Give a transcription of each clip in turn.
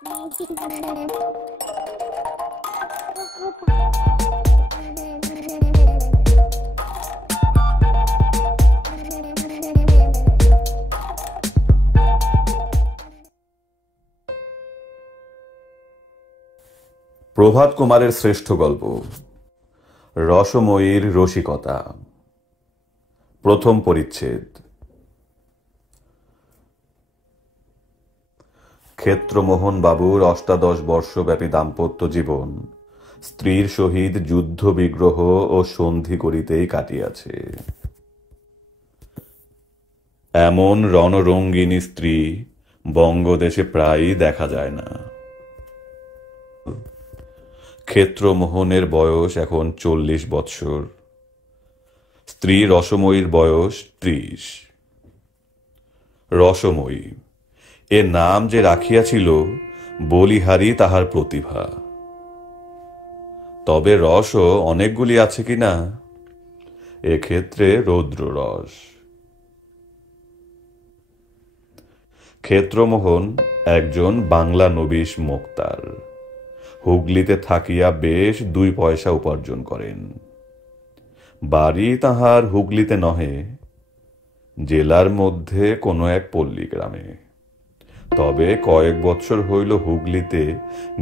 প্রভাত কুমারের শ্রেষ্ঠ গল্প রসময়ীর রসিকতা। প্রথম পরিচ্ছেদ। ক্ষেত্রমোহন বাবুর ৮৮ বর্ষব্যাপী দাম্পত্য জীবন স্ত্রীর সহিত যুদ্ধ বিগ্রহ ও সন্ধি করিতেই কাটিয়াছে। এমন রণরঙ্গিনী স্ত্রী বঙ্গদেশে প্রায়ই দেখা যায় না। ক্ষেত্রমোহনের বয়স এখন ৪০ বৎসর, স্ত্রী রসময়ীর বয়স ৩০। রসময়ী এ নাম যে রাখিয়াছিল বলিহারি তাহার প্রতিভা। তবে রসও অনেকগুলি আছে কিনা, এক্ষেত্রে রৌদ্ররস। ক্ষেত্রমোহন একজন বাংলা নবিশ মোক্তার, হুগলিতে থাকিয়া বেশ ২ পয়সা উপার্জন করেন। বাড়ি তাহার হুগলিতে নহে, জেলার মধ্যে কোনো এক পল্লী গ্রামে। তবে কয়েক বৎসর হইল হুগলিতে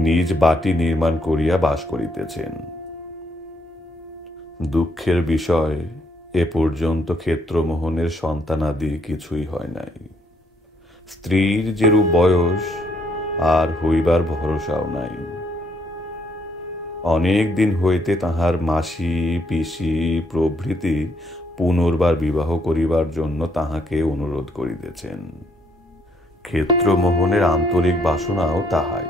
নিজ বাটি নির্মাণ করিয়া বাস করিতেছেন। দুঃখের বিষয়, এ পর্যন্ত ক্ষেত্রমোহনের সন্তানাদি কিছুই হয় নাই। স্ত্রীর যেরূপ বয়স, আর হইবার ভরসাও নাই। অনেক দিন হইতে তাহার মাসি পিসি প্রভৃতি পুনর্বার বিবাহ করিবার জন্য তাহাকে অনুরোধ করিতেছেন। ক্ষেত্রমোহনের আন্তরিক বাসনাও তাহাই,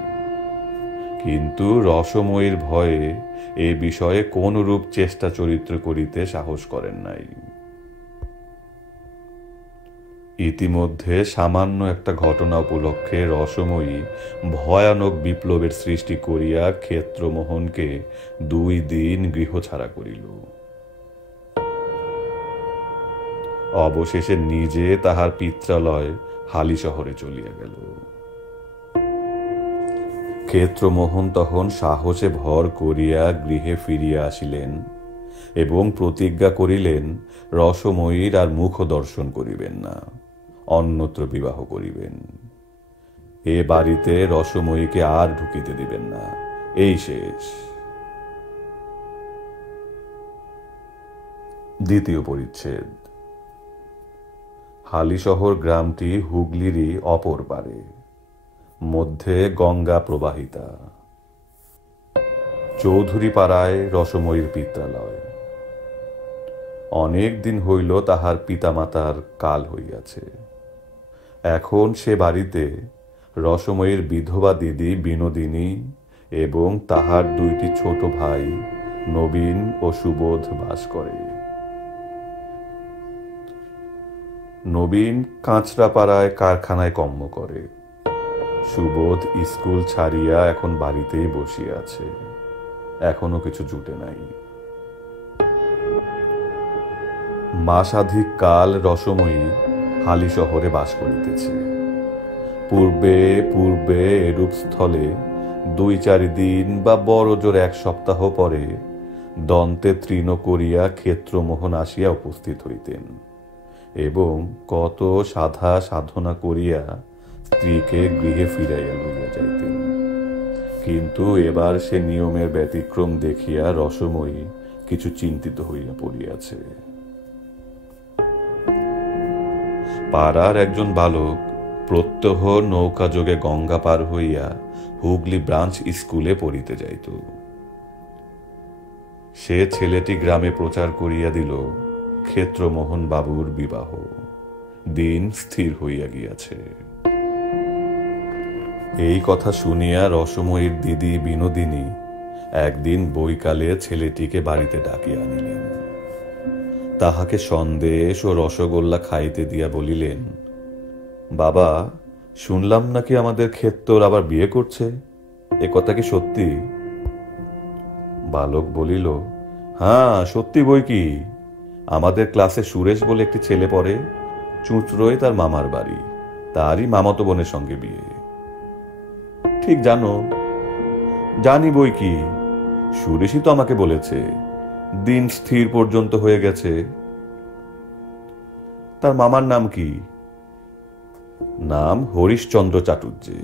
কিন্তু রসময়ীর ভয়ে এ বিষয়ে কোনরূপ চেষ্টা চরিত্র করিতে সাহস করেন নাই। ইতিমধ্যে সামান্য একটা ঘটনা উপলক্ষে রসময়ী ভয়ানক বিপ্লবের সৃষ্টি করিয়া ক্ষেত্রমোহনকে ২ দিন গৃহছাড়া করিল। অবশেষে নিজে তাহার পিত্রালয় হালিশহরে চলিয়া গেল। ক্ষেত্রমোহন তখন সাহসে ভর করিয়া গৃহে ফিরিয়া আসিলেন এবং প্রতিজ্ঞা করিলেন রসময়ীর আর মুখ দর্শন করিবেন না, অন্যত্র বিবাহ করিবেন। এ বাড়িতে রসময়ীকে আর ঢুকিতে দিবেন না, এই শেষ। দ্বিতীয় পরিচ্ছেদ। হালিশহর গ্রামটি হুগলিরই অপর পারে, মধ্যে গঙ্গা প্রবাহিতা। চৌধুরী পাড়ায় রসময়ীর পিত্রালয়। অনেক দিন হইল তাহার পিতামাতার কাল হইয়াছে। এখন সে বাড়িতে রসময়ীর বিধবা দিদি বিনোদিনী এবং তাহার ২টি ছোট ভাই নবীন ও সুবোধ বাস করে। নবীন কাঁচরাপাড়ায় কারখানায় কর্ম করে। সুবোধ স্কুল ছাড়িয়া এখন বাড়িতেই বসিয়া আছে, এখনো কিছু জুটে নাই। মাসাধিক কাল রসময়ী হালিশহরে বাস করিতেছে। পূর্বে পূর্বে এরূপ স্থলে ২-৪ দিন বা বড় জোর ১ সপ্তাহ পরে দন্তে তৃণ করিয়া ক্ষেত্রমোহন আসিয়া উপস্থিত হইতেন এবং কত সাধা সাধনা করিয়া স্ত্রীকে গৃহে ফিরাইয়া লইয়া যাইতেন। কিন্তু এবার সে নিয়মের ব্যতিক্রম দেখিয়া রসময়ী কিছু চিন্তিত হইয়া পড়িয়াছে। পাড়ার একজন বালক প্রত্যহ নৌকা যোগে গঙ্গা পার হইয়া হুগলি ব্রাঞ্চ স্কুলে পড়িতে যাইত। সে ছেলেটি গ্রামে প্রচার করিয়া দিল ক্ষেত্রমোহন বাবুর বিবাহ। দিন স্থির হইয়া গিয়াছে। এই কথা শুনিয়া রসময়ীর দিদি বিনোদিনী একদিন বৈকালে ছেলেটিকে বাড়িতে ডাকিয়া আনিলেন। তাহাকে সন্দেশ ও রসগোল্লা খাইতে দিয়া বলিলেন, বাবা, শুনলাম নাকি আমাদের ক্ষেত্র আবার বিয়ে করছে, এ কথা কি সত্যি? বালক বলিল, হ্যাঁ সত্যি বই কি। আমাদের ক্লাসে সুরেশ বলে একটি ছেলে পড়ে, চুঁচড়োয় তার মামার বাড়ি, তারই মামাতো বোনের সঙ্গে বিয়ে। ঠিক জানো? জানি বই কি, সুরেশই তো আমাকে বলেছে দিন স্থির পর্যন্ত হয়ে গেছে। তার মামার নাম কি? নাম হরিশচন্দ্র চাটুর্যে,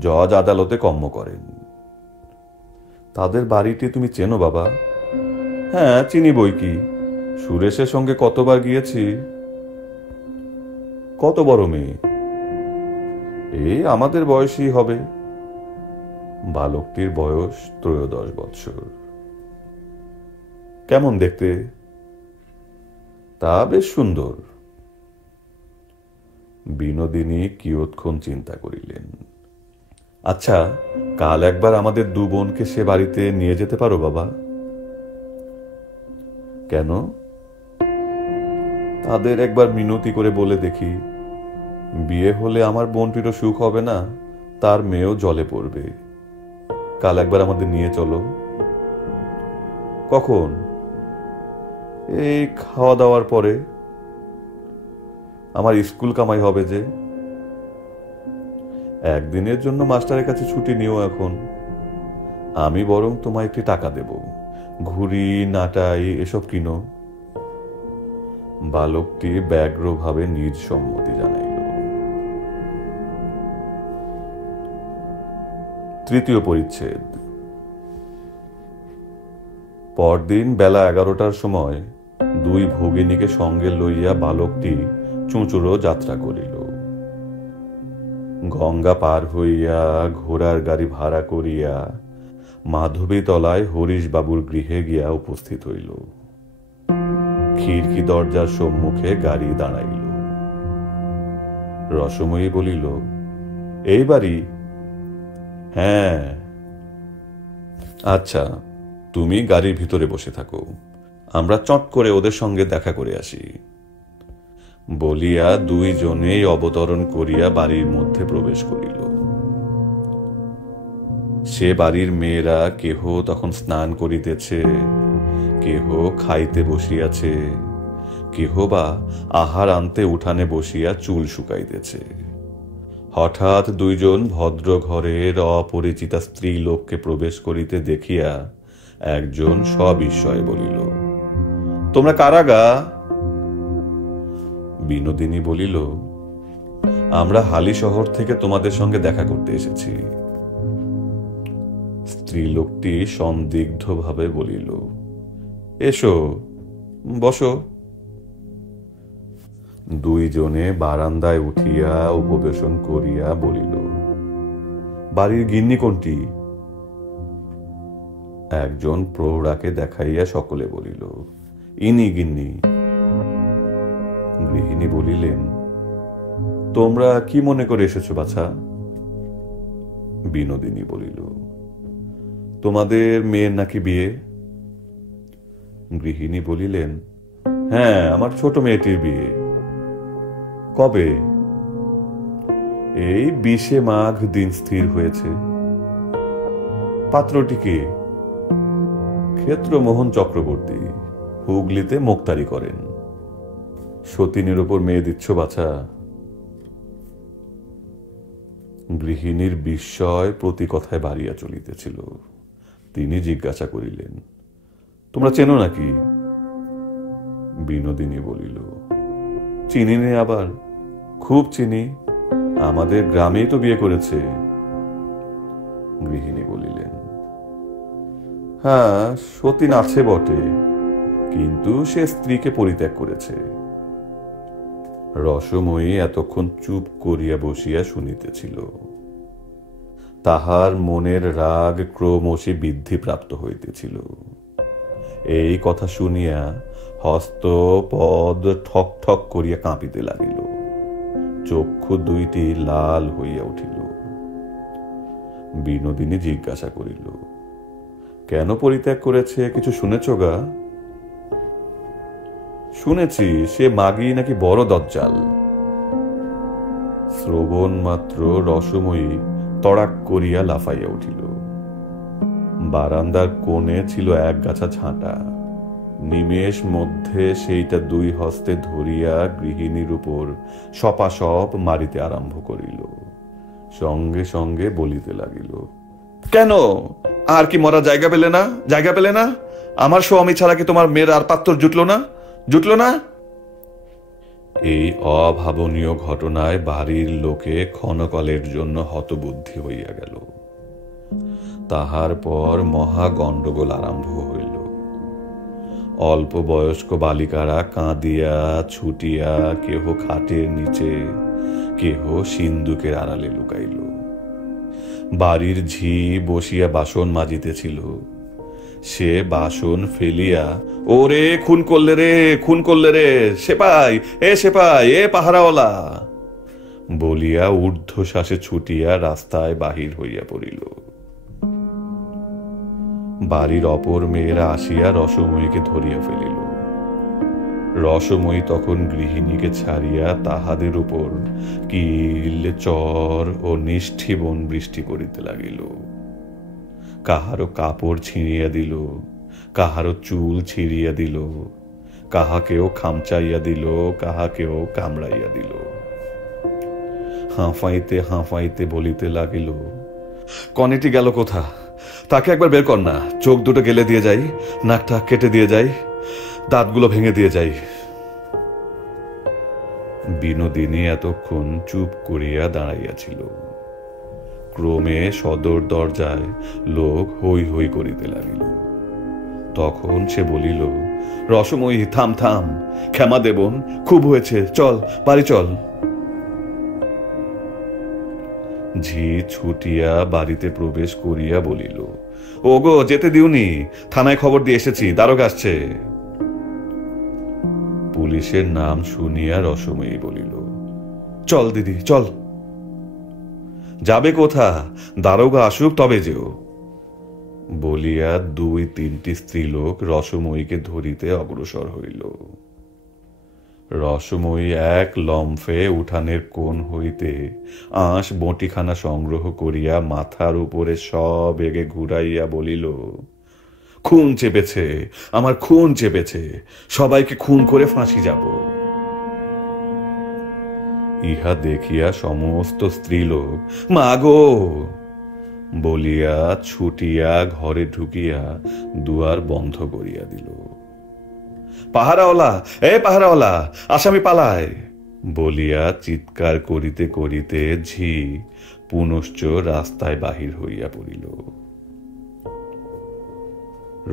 জজ আদালতে কর্ম করেন। তাদের বাড়িটি তুমি চেনো বাবা? হ্যাঁ, চিনি বই কি, সুরেশের সঙ্গে কতবার গিয়েছি। কত বড় মেয়ে? এই আমাদের বয়সই হবে। বালকটির বয়স 13 বৎসর। কেমন দেখতে? তা বেশ সুন্দর। বিনোদিনী কিয়ৎক্ষণ চিন্তা করিলেন। আচ্ছা, কাল একবার আমাদের দু বোনকে সে বাড়িতে নিয়ে যেতে পারো বাবা? কেন? তাদের একবার মিনতি করে বলে দেখি, বিয়ে হলে আমার বোনটিরও সুখ হবে না, তার মেয়েও জলে পড়বে। কাল একবার আমাদের নিয়ে চলো। কখন? এই খাওয়া দাওয়ার পরে। আমার স্কুল কামাই হবে যে। একদিনের জন্য মাস্টারের কাছে ছুটি নিও এখন। আমি বরং তোমায় একটি টাকা দেব, ঘুড়ি নাটাই এসব কিনো। বালকটি ব্যগ্রভাবে নিজ সম্মতি জানাইল। তৃতীয় পরিচ্ছেদ। পরদিন বেলা 11টার সময় দুই ভগিনীকে সঙ্গে লইয়া বালকটি চুঁচুড়ো যাত্রা করিল। গঙ্গা পার হইয়া ঘোড়ার গাড়ি ভাড়া করিয়া মাধবীতলায় হরিশবাবুর গৃহে গিয়া উপস্থিত হইল। খিড়কি দরজার সম্মুখে গাড়ি দাঁড়াইল। রসময়ী বলিল, এই বাড়ি? হ্যাঁ। আচ্ছা, তুমি গাড়ির ভিতরে বসে থাকো, আমরা চট করে ওদের সঙ্গে দেখা করে আসি। বলিয়া দুইজনেই অবতরণ করিয়া বাড়ির মধ্যে প্রবেশ করিল। সে বাড়ির মেয়েরা কেহ তখন স্নান করিতেছে, কেহ খাইতে বসিয়াছে, কেহ বা আহার আনতে উঠানে বসিয়া চুল শুকাইতেছে। হঠাৎ দুইজন ভদ্র ঘরের অপরিচিতা স্ত্রী লোককে প্রবেশ করিতে দেখিয়া একজন সবিস্ময়ে বলিল, তোমরা কারাগা? বিনোদিনী বলিল, আমরা হালি শহর থেকে তোমাদের সঙ্গে দেখা করতে এসেছি। স্ত্রীলোকটি সন্দিগ্ধভাবে বলিল, এসো, বসো। দুইজনে বারান্দায় উঠিয়া উপবেশন করিয়া বলিল, বাড়ির গিন্নি কোনটি? একজন প্রৌঢ়াকে দেখাইয়া সকলে বলিল, ইনি গিন্নি। গৃহিণী বলিলেন, তোমরা কি মনে করে এসেছো বাছা? বিনোদিনী বলিল, তোমাদের মেয়ের নাকি বিয়ে? গৃহিণী বলিলেন, হ্যাঁ, আমার ছোট মেয়েটির বিয়ে। কবে? এই 20 মাঘ দিন স্থির হয়েছে। পাত্রটিকে? ক্ষেত্রমোহন চক্রবর্তী, হুগলিতে মোক্তারি করেন। সতীনের উপর মেয়ে দিচ্ছ বাছা? গৃহিণীর বিস্ময় প্রতি কথায় বাড়িয়া চলিতেছিল। তিনি জিজ্ঞাসা করিলেন, তোমরা চেনো নাকি? বিনোদিনী বলিল, চিনি নে আবার, খুব চিনি, আমাদের গ্রামেই তো বিয়ে করেছে। গৃহিণী বলিলেন, হ্যাঁ, সতীন আছে বটে, কিন্তু সে স্ত্রীকে পরিত্যাগ করেছে। রসময়ী এতক্ষণ চুপ করিয়া বসিয়া শুনিতেছিল। তাহার মনের রাগ ক্রমশই বৃদ্ধিপ্রাপ্ত হইতেছিল। এই কথা শুনিয়া হস্ত পদ ঠক ঠক করিয়া কাঁপিতে লাগিল, চক্ষু দুইটি লাল হইয়া উঠিল। বিনোদিনী জিজ্ঞাসা করিল, কেন পরিত্যাগ করেছে, কিছু শুনেছ গা? শুনেছি সে মাগি নাকি বড় দজ্জাল। শ্রবণ মাত্র রসময়ী তড়াক করিয়া লাফাইয়া উঠিল। বারান্দার কোণে ছিল এক গাছা ঝাঁটা, নিমেষ মধ্যে সেইটা দুই হস্তে ধরিয়া গৃহিণীর উপর সপাসপ মারিতে আরম্ভ করিল। সঙ্গে সঙ্গে বলিতে লাগিল, কেন আর কি মরা জায়গা পেলে না? জায়গা পেলে না? আমার স্বামী ছাড়া কি তোমার মেয়ের আর পাত্র জুটলো না? এই অভাবনীয় ঘটনায় বাড়ির লোকে ক্ষণকালের জন্য হতবুদ্ধি হইয়া গেল। তাহার পর মহা গণ্ডগোল আরম্ভ হইল। অল্প বয়স্ক বালিকারা কাঁদিয়া ছুটিয়া কেহ খাটের নিচে, কেহ সিন্দুকের আড়ালে লুকাইল। বাড়ির ঝি বসিয়া বাসন মাজিতেছিল, সে বাসন ফেলিয়া, ওরে খুন করলে রে সেপাই এ পাহারাওয়ালা বলিয়া ঊর্ধ্বশ্বাসে ছুটিয়া রাস্তায় বাহির হইয়া পড়িল। বাড়ির অপর মেয়েরা আসিয়া রসময়ীকে ধরিয়া ফেলিল। রসময়ী তখন গৃহিণীকে ছাড়িয়া তাহাদের উপর কিল চর ও নিষ্ঠিবন বৃষ্টি করিতে লাগিল। কাহারও কাপড় ছিঁড়িয়া দিল, কাহারও চুল ছিঁড়িয়া দিল, কাহাকেও খামচাইয়া দিল, কাহাকেও কামড়াইয়া দিল। হাঁফাইতে হাঁফাইতে বলিতে লাগিল, কনেটি গেল কোথা? তাকে একবার বের কর না। চোখ দুটো গেলে দিয়ে যাই, নাকটা কেটে দিয়ে যাই, দাঁতগুলো ভেঙে দিয়ে যাই। বিনোদিনী এতক্ষণ চুপ করিয়া দাঁড়াইয়াছিল। ক্রমে সদর দরজায় লোক হৈ হৈ করিতে লাগিল। তখন সে বলিল, রসময়ী থাম, ক্ষমা দেবন, খুব হয়েছে, চল বাড়ি চল। ঝি ছুটিয়া বাড়িতে প্রবেশ করিয়া বলিল, ওগো যেতে দিওনি, থানায় খবর দিয়ে এসেছি, দারোগা আসছে। পুলিশের নাম শুনিয়া রসময়ী বলিল, চল দিদি চল। যাবে কোথা? দারোগা আসুক তবে যেও বলিয়া 2-3টি স্ত্রীলোক রসময়ীকে ধরিতে অগ্রসর হইল। রসময়ী এক লম্ফে উঠানের কোণ হইতে আঁশ বটিখানা সংগ্রহ করিয়া মাথার উপরে সবেগে ঘুরাইয়া বলিল, খুন চেপেছে, আমার খুন চেপেছে, সবাইকে খুন করে ফাঁসি যাব। ইহা দেখিয়া সমস্ত স্ত্রীলোক মা গো বলিয়া ছুটিয়া ঘরে ঢুকিয়া দুয়ার বন্ধ করিয়া দিল। পাহারাওয়ালা আসামি পালায় বলিয়া চিৎকার করিতে করিতে ঝি পুনশ্চ রাস্তায় বাহির হইয়া পড়িল।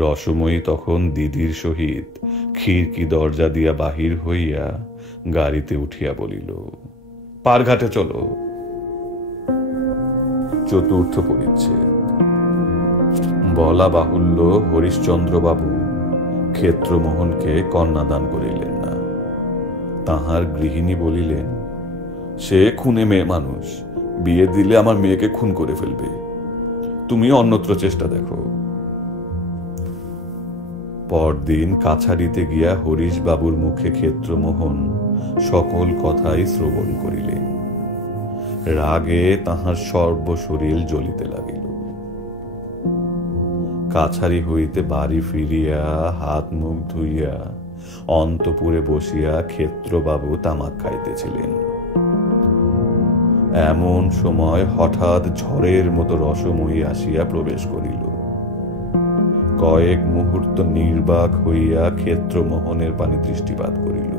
রসময়ী তখন দিদির সহিত খিড়কি দরজা দিয়া বাহির হইয়া গাড়িতে উঠিয়া বলিল, পারঘাটে চলো। চতুর্থ পরিচ্ছেদ। বলা বাহুল্য, হরিশ্চন্দ্রবাবু ক্ষেত্রমোহনকে কন্যাদান করিলেন না। তাহার গৃহিণী বলিলেন, সে খুনে মেয়ে মানুষ, বিয়ে দিলে আমার মেয়েকে খুন করে ফেলবে, তুমি অন্যত্র চেষ্টা দেখো। পরদিন কাছারিতে গিয়া হরিশ বাবুর মুখে ক্ষেত্রমোহন সকল কথাই শ্রবণ করিলেন। রাগে তাহার সর্বশরীর জ্বলিতে লাগিল। কাছারি হইতে বাড়ি ফিরিয়া হাত মুখ ধুইয়া অন্তপুরে বসিয়া ক্ষেত্রবাবু তামাক খাইতেছিলেন। এমন সময় হঠাৎ ঝড়ের মতো রসময়ী আসিয়া প্রবেশ করিল। কয়েক মুহূর্ত নির্বাক হইয়া ক্ষেত্রমোহনের পানে দৃষ্টিপাত করিল।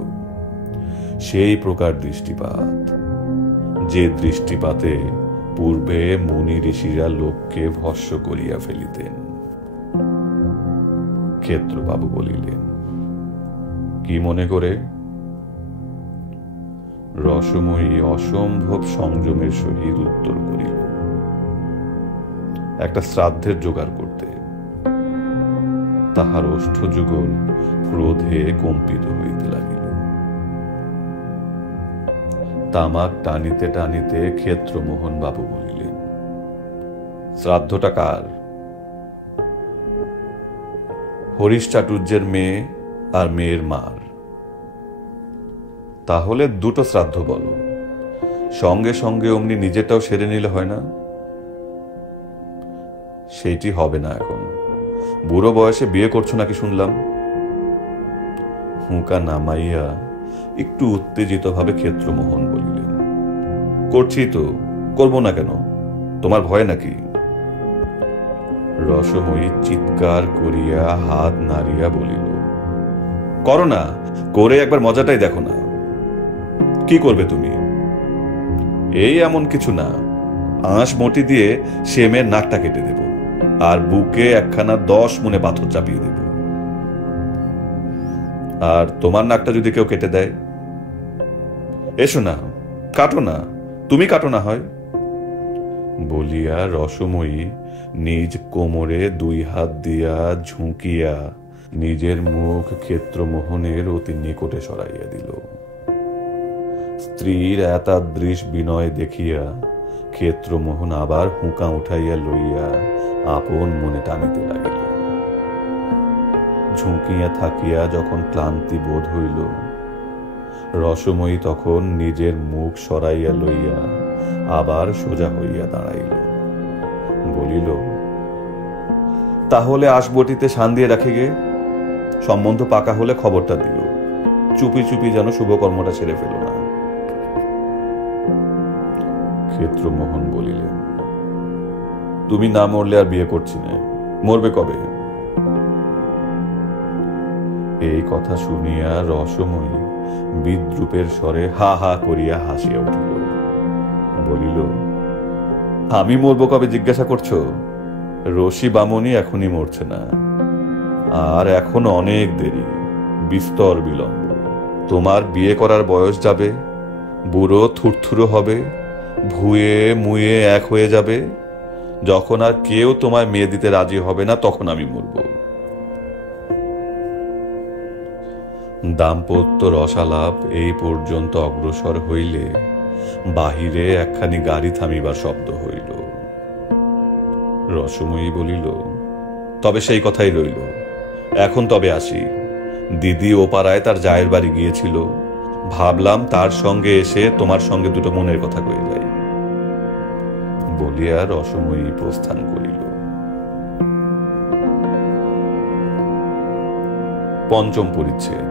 সেই প্রকার দৃষ্টিপাত, যে দৃষ্টিপাতে পূর্বে মুনি ঋষিরা লোককে ভস্য করিয়া ফেলিতেন। ক্ষেত্রবাবু বলিলেন, কি মনে করে? রসময়ী অসম্ভব সংযমের সহিত উত্তর করিল, একটা শ্রাদ্ধের জোগাড় করতে। তাহার ওষ্ঠযুগল ক্রোধে কম্পিত হইতে লাগিল। তামাক টানিতে টানিতে ক্ষেত্রমোহন বাবু বলিলেন, শ্রাদ্ধটা কার? হরিশ চাটুর্যের মেয়ে আর মেয়ের মার। তাহলে দুটো শ্রাদ্ধ বলো, সঙ্গে সঙ্গে অমনি নিজেরটাও সেরে নিলে হয় না? সেইটি হবে না এখন, বুড়ো বয়সে বিয়ে করছো নাকি শুনলাম। হুঁকা নামাইয়া একটু উত্তেজিত ভাবে ক্ষেত্রমোহন বলিলেন, করছি তো, করব না কেন? তোমার ভয় নাকি? রসময়ী চিৎকার করিয়া হাত নাড়িয়া বলিল, করো না, করে একবার মজাটাই দেখো না। কি করবে তুমি? এই এমন কিছু না, আঁশ মটি দিয়ে সে মেয়ের নাকটা কেটে দেব, আর বুকে একখানা 10 মণে পাথর চাপিয়ে দেব। আর তোমার নাকটা যদি কেউ কেটে দেয়? এসো না, কাটো না, তুমি কাটো না হয়। বলিয়া রসময়ী নিজ কোমরে 2 হাত দিয়া ঝুঁকিয়া নিজের মুখ ক্ষেত্রমোহনের অতি নিকটে সরাইয়া দিল। স্ত্রীর এতাদৃশ বিনয় দেখিয়া ক্ষেত্রমোহন আবার হুঁকা উঠাইয়া লইয়া আপন মনে টানিতে লাগিল। ঝুঁকিয়া থাকিয়া যখন ক্লান্তি বোধ হইল, রসময়ী তখন নিজের মুখ সরাইয়া লইয়া আবার সোজা হইয়া দাঁড়াইল। বলিল, তাহলে আসবটিতে শান দিয়ে রাখি গে, সম্বন্ধ পাকা হলে খবরটা দিল, চুপি চুপি যেন শুভকর্মটা ছেড়ে ফেল না। ক্ষেত্রমোহন বলিলেন, তুমি না মরলে আর বিয়ে করছি না, মরবে কবে? এই কথা শুনিয়া রসময়ী বিদ্রুপের স্বরে হা হা করিয়া হাসিয়া উঠিল। বলিল, আমি মরবো কবে জিজ্ঞাসা করছো? রশি বামনি এখনই মরছে না, আর এখন অনেক দেরি, বিস্তর বিলম্ব। তোমার বিয়ে করার বয়স যাবে, বুড়ো থুরথুরো হবে, ভুয়ে মুয়ে এক হয়ে যাবে, যখন আর কেউ তোমায় মেয়ে দিতে রাজি হবে না, তখন আমি মরব। দাম্পত্য রসালাপ এই পর্যন্ত অগ্রসর হইলে বাহিরে একখানি গাড়ি থামিবার শব্দ হইল। রসময়ী বলিল, তবে সেই কথাই রইল, এখন তবে আসি। দিদি ও পাড়ায় তার জায়ের বাড়ি গিয়েছিল, ভাবলাম তার সঙ্গে এসে তোমার সঙ্গে দুটো মনের কথা কয়ে যাই। বলিয়া রসময়ী প্রস্থান করিল। ৫ম পরিচ্ছেদ।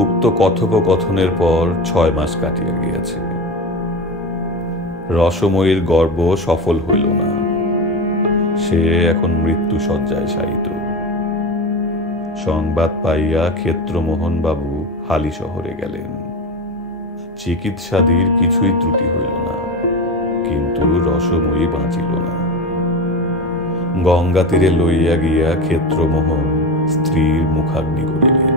উক্ত কথোপকথনের পর ৬ মাস কাটিয়া গিয়াছে। রসময়ীর গর্ব সফল হইল না, সে এখন মৃত্যু শয্যায় শায়িত। সংবাদ পাইয়া ক্ষেত্রমোহন বাবু হালি শহরে গেলেন। চিকিৎসাদির কিছুই ত্রুটি হইল না, কিন্তু রসময়ী বাঁচিল না। গঙ্গা তীরে লইয়া গিয়া ক্ষেত্রমোহন স্ত্রীর মুখাগ্নি করিলেন।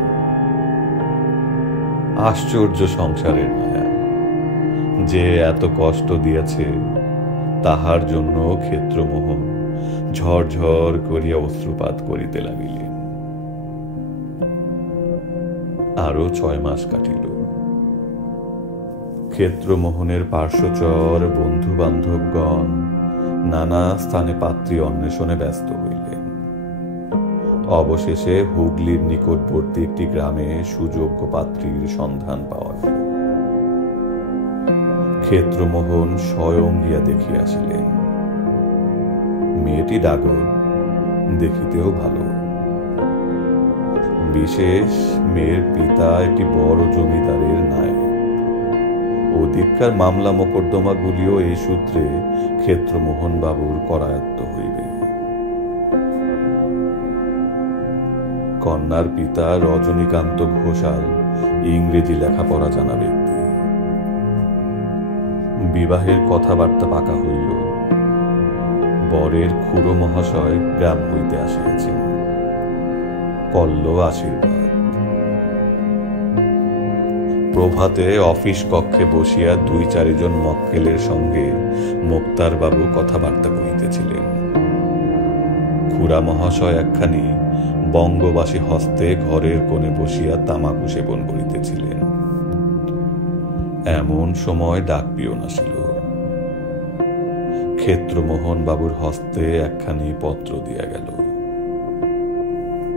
আশ্চর্য সংসারের মায়া, যে এত কষ্ট দিয়াছে তাহার জন্য ক্ষেত্রমোহন ঝরঝর করিয়া অশ্রুপাত করিতে লাগিলেন। আরো ৬ মাস কাটিল। ক্ষেত্রমোহনের পার্শ্বচর বন্ধু বান্ধবগণ নানা স্থানে পাত্রী অন্বেষণে ব্যস্ত হইলেন। অবশেষে হুগলির নিকটবর্তী একটি গ্রামে সুযোগ্য পাত্রীর সন্ধান পাওয়া গেল। ক্ষেত্রমোহন স্বয়ং গিয়া দেখিয়াছিলেন। মেয়েটি ডাগর, দেখিতেও ভালো। বিশেষ মেয়ের পিতা একটি বড় জমিদারের নায়েব। অধিককার মামলা মোকদ্দমাগুলিও এই সূত্রে ক্ষেত্রমোহন বাবুর করায়ত্ত হইবে। কন্যার পিতা রজনীকান্ত ঘোষাল ইংরেজি লেখাপড়া জানা ব্যক্তি। বিবাহের কথাবার্তা পাকা হইল। বরের খুড়ো মহাশয় গ্রাম হইতে আসিয়াছেন। কল্ল আশীর্বাদ। প্রভাতে অফিস কক্ষে বসিয়া 2-4 জন মক্কেলের সঙ্গে মোক্তার বাবু কথাবার্তা কহিতেছিলেন। খুড়া মহাশয় একখানি বঙ্গবাসী হস্তে ঘরের কোণে বসিয়া তামাকু সেবন করিতেছিলেন। এমন সময় ডাক পিয়ন আসিল। ক্ষেত্রমোহন বাবুর হস্তে একখানি পত্র দিয়া গেল।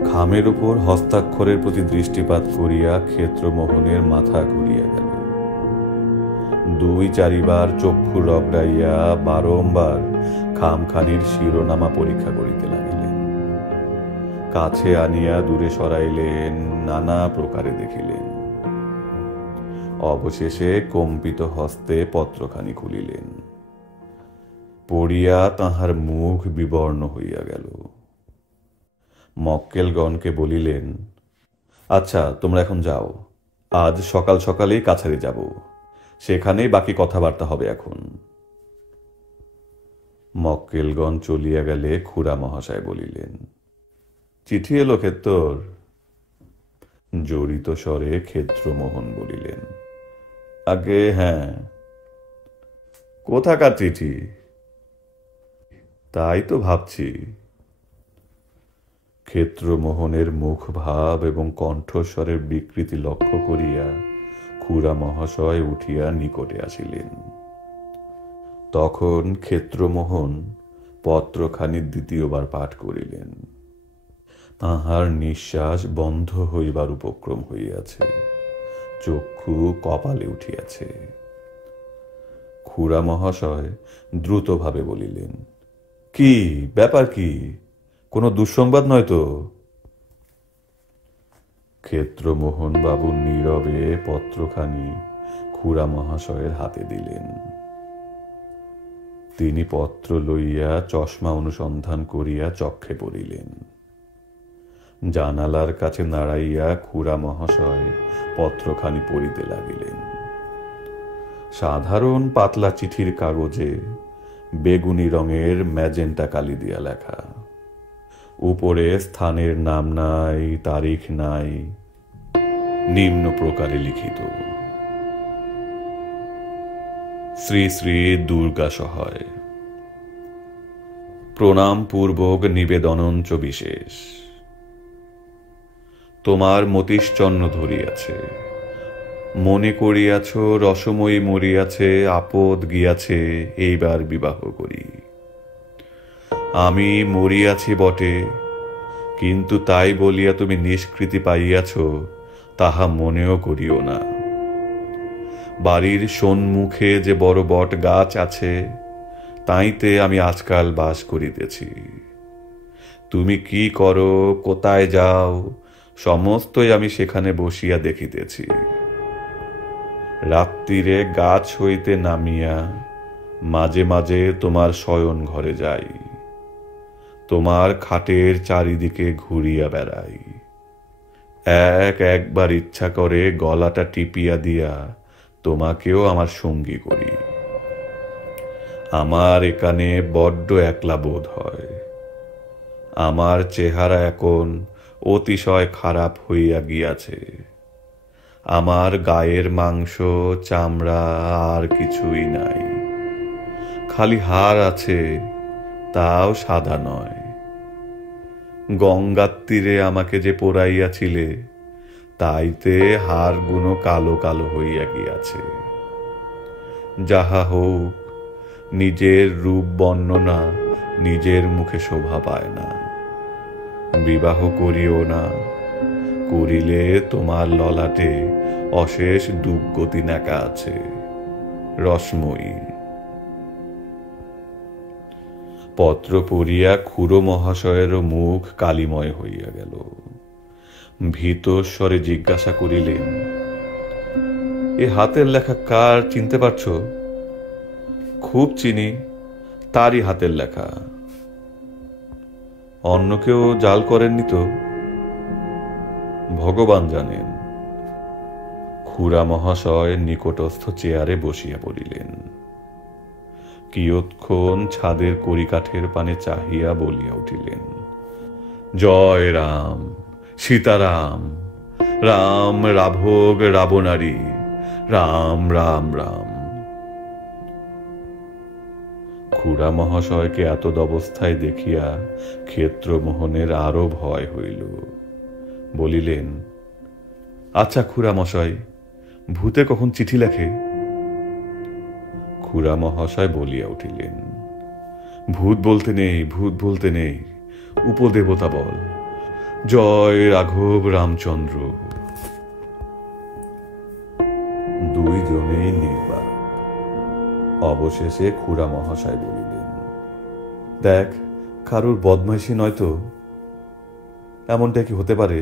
খামের উপর হস্তাক্ষরের প্রতি দৃষ্টিপাত করিয়া ক্ষেত্রমোহনের মাথা ঘুরিয়া গেল। 2-4 বার চক্ষু রগড়াইয়া বারংবার খামখানির শিরোনামা পরীক্ষা করিতে লাগিলেন। কাছে আনিয়া দূরে সরাইলেন, নানা প্রকারে দেখিলেন। অবশেষে কম্পিত হস্তে পত্রখানি খুলিলেন। পড়িয়া তাহার মুখ বিবর্ণ হইয়া গেল। মক্কেলগণকে বলিলেন, আচ্ছা, তোমরা এখন যাও, আজ সকাল সকালেই কাছারি যাব, সেখানেই বাকি কথাবার্তা হবে এখন। মক্কেলগণ চলিয়া গেলে খুড়া মহাশয় বলিলেন, চিঠি এলো ক্ষেত্রর? জড়িত স্বরে ক্ষেত্রমোহন বলিলেন, আগে হ্যাঁ। কোথাকার চিঠি? তাই তো ভাবছি। ক্ষেত্রমোহনের মুখ ভাব এবং কণ্ঠস্বরের বিকৃতি লক্ষ্য করিয়া খুড়া মহাশয় উঠিয়া নিকটে আসিলেন। তখন ক্ষেত্রমোহন পত্রখানি দ্বিতীয়বার পাঠ করিলেন। তাহার নিঃশ্বাস বন্ধ হইবার উপক্রম হইয়াছে, চক্ষু কপালে উঠিয়াছে। খুড়া মহাশয় দ্রুতভাবে বলিলেন, কি ব্যাপার, কি কোনো দুঃসংবাদ নয় তো? ক্ষেত্রমোহন বাবু নীরবে পত্রখানি খুড়া মহাশয়ের হাতে দিলেন। তিনি পত্র লইয়া চশমা অনুসন্ধান করিয়া চক্ষে পড়িলেন। জানালার কাছে নাড়াইয়া খুড়া মহাশয় পত্রখানি পড়িতে লাগিলেন। সাধারণ পাতলা চিঠির কাগজে বেগুনি রঙের ম্যাজেন্টা কালি দিয়া লেখা। উপরে স্থানের নাম নাই, তারিখ নাই, নিম্ন প্রকারে লিখিত, শ্রী শ্রী দুর্গা সহায়, প্রণাম পূর্বক নিবেদনঞ্চ বিশেষ। তোমার মতিশ্চন্ন ধরিয়াছে, মনে করিয়াছ রসময়ী মরিয়াছে, আপদ গিয়াছে, এইবার বিবাহ করি। আমি মরিয়াছি বটে, কিন্তু তাই বলিয়া তুমি নিষ্কৃতি পাইয়াছ তাহা মনেও করিও না। বাড়ির সম্মুখে যে বড় বট গাছ আছে, তাইতে আমি আজকাল বাস করিতেছি। তুমি কি করো, কোথায় যাও, সমস্তই আমি সেখানে বসিয়া দেখিতেছি। রাত্রিরে গাছ হইতে নামিয়া মাঝে মাঝে তোমার শয়ন ঘরে যাই, তোমার খাটের চারিদিকে ঘুরিয়া বেড়াই। একবার ইচ্ছা করে গলাটা টিপিয়া দিয়া তোমাকেও আমার সঙ্গী করি। আমার এখানে বড্ড একলা বোধ হয়। আমার চেহারা এখন অতিশয় খারাপ হইয়া গিয়াছে। আমার গায়ের মাংস চামড়া আর কিছুই নাই, খালি হাড় আছে, তাও সাদা নয়। গঙ্গার তীরে আমাকে যে পোড়াইয়াছিলে, তাইতে হাড়গুলো কালো কালো হইয়া গিয়াছে। যাহা হোক, নিজের রূপ বর্ণনা নিজের মুখে শোভা পায় না। বিবাহ করিও না, করিলে তোমার ললাটে অশেষ দুর্গতি নেকা আছে, রসময়ী। পত্র পড়িয়া খুড়ো মহাশয়েরও মুখ কালিময় হইয়া গেল। ভীতস্বরে জিজ্ঞাসা করিলেন, এ হাতের লেখা কার, চিনতে পারছ? খুব চিনি, তারই হাতের লেখা। অন্য কেউ জাল করেননি তো? ভগবান জানেন। খুড়া মহাশয় নিকটস্থ চেয়ারে বসিয়া পড়িলেন। কিয়ৎক্ষণ ছাদের কড়িকাঠের পানে চাহিয়া বলিয়া উঠিলেন, জয় রাম, সীতারাম, রাম রাভোগ রাবণারী, রাম রাম রাম। খুড়া মহাশয়কে এতদ অবস্থায় দেখিয়া ক্ষেত্রমোহনের আরো ভয় হইল। বলিলেন, আচ্ছা খুড়া মশাই, ভূতে কখন চিঠি লেখে? খুড়া মহাশয় বলিয়া উঠিলেন, ভূত বলতে নেই, ভূত বলতে নেই, উপদেবতা বল, জয় রাঘব রামচন্দ্র। দুইজনেই নির্বাক। অবশেষে খুড়া মহাশয় বলিলেন, দেখ, কারুর বদমাইশি নয় তো? এমনটা কি হতে পারে?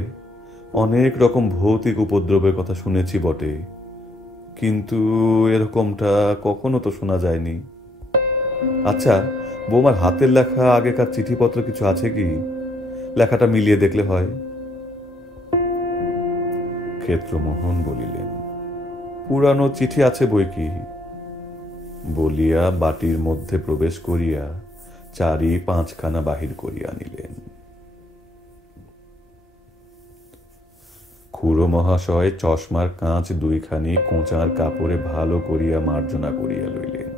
অনেক রকম ভৌতিক উপদ্রবের কথা শুনেছি বটে, কিন্তু এরকমটা কখনো তো শোনা যায়নি। আচ্ছা, বৌমার হাতের লেখা আগেকার চিঠিপত্র কিছু আছে কি? লেখাটা মিলিয়ে দেখলে হয়। ক্ষেত্রমোহন বলিলেন, পুরানো চিঠি আছে বই কি, বলিয়া বাটির মধ্যে প্রবেশ করিয়া 4-5খানা বাহির করিয়া নিলেন। খুড়ো মহাশয় চশমার কাঁচ 2খানি কোঁচার কাপড়ে ভালো করিয়া মার্জনা করিয়া লইলেন।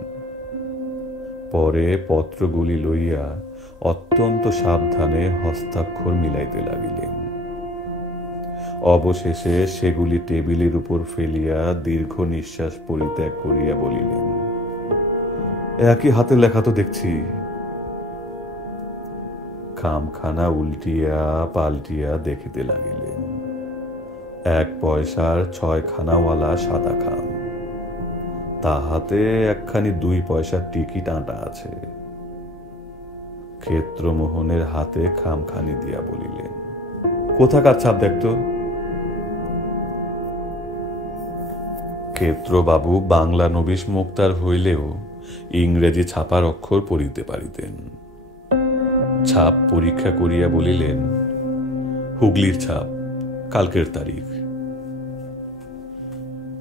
পরে পত্রগুলি লইয়া অত্যন্ত সাবধানে হস্তাক্ষর মিলাইতে লাগিলেন। অবশেষে সেগুলি টেবিলের উপর ফেলিয়া দীর্ঘ নিঃশ্বাস পরিত্যাগ করিয়া বলিলেন, একই হাতের লেখা তো দেখছি। খামখানা উল্টিয়া পাল্টিয়া দেখিতে লাগিলেন। 1 পয়সার 6খানাওয়ালা সাদা খাম, তাহাতে একখানি 2 পয়সার টিকিট আঁটা আছে। ক্ষেত্রমোহনের হাতে খামখানি দিয়া বলিলেন, কোথাকার ছাপ দেখতো? ক্ষেত্রবাবু বাংলা নবিশ মুক্তার হইলেও ইংরেজি ছাপার অক্ষর পড়িতে পারিতেন। ছাপ পরীক্ষা করিয়া বলিলেন, হুগলির ছাপ, কালকের তারিখ।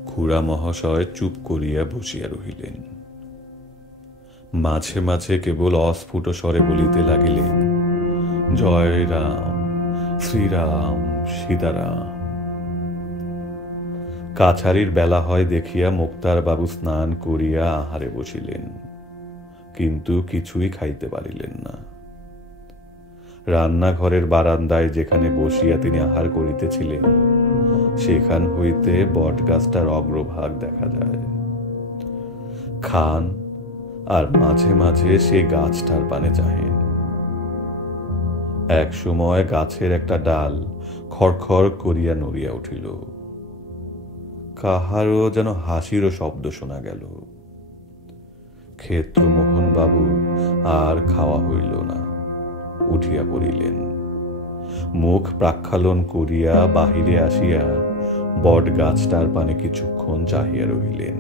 খুড়া মহাশয় চুপ করিয়া বসিয়া রহিলেন। মাঝে মাঝে কেবল অস্ফুট স্বরে বলিতে লাগিলেন, জয় রাম, শ্রীরাম, সীতারাম। কাছারির বেলা হয় দেখিয়া মুক্তার বাবু স্নান করিয়া আহারে বসিলেন, কিন্তু কিছুই খাইতে পারিলেন না। রান্নাঘরের বারান্দায় যেখানে বসিয়া তিনি আহার করিতেছিলেন, সেখান হইতে বটগাছটার অগ্রভাগ দেখা যায়। খান আর মাঝে মাঝে সে গাছটার পানে চাহেন। এক সময় গাছের একটা ডাল খড়খড় করিয়া নড়িয়া উঠিল। কাহারও যেন হাসিরও শব্দ শোনা গেল। ক্ষেত্রমোহন বাবু আর খাওয়া হইল না, উঠিয়া পড়িলেন। মুখ প্রাক্ষালন করিয়া বাহিরে আসিয়া বট গাছটার পানে কিছুক্ষণ চাহিয়া রহিলেন।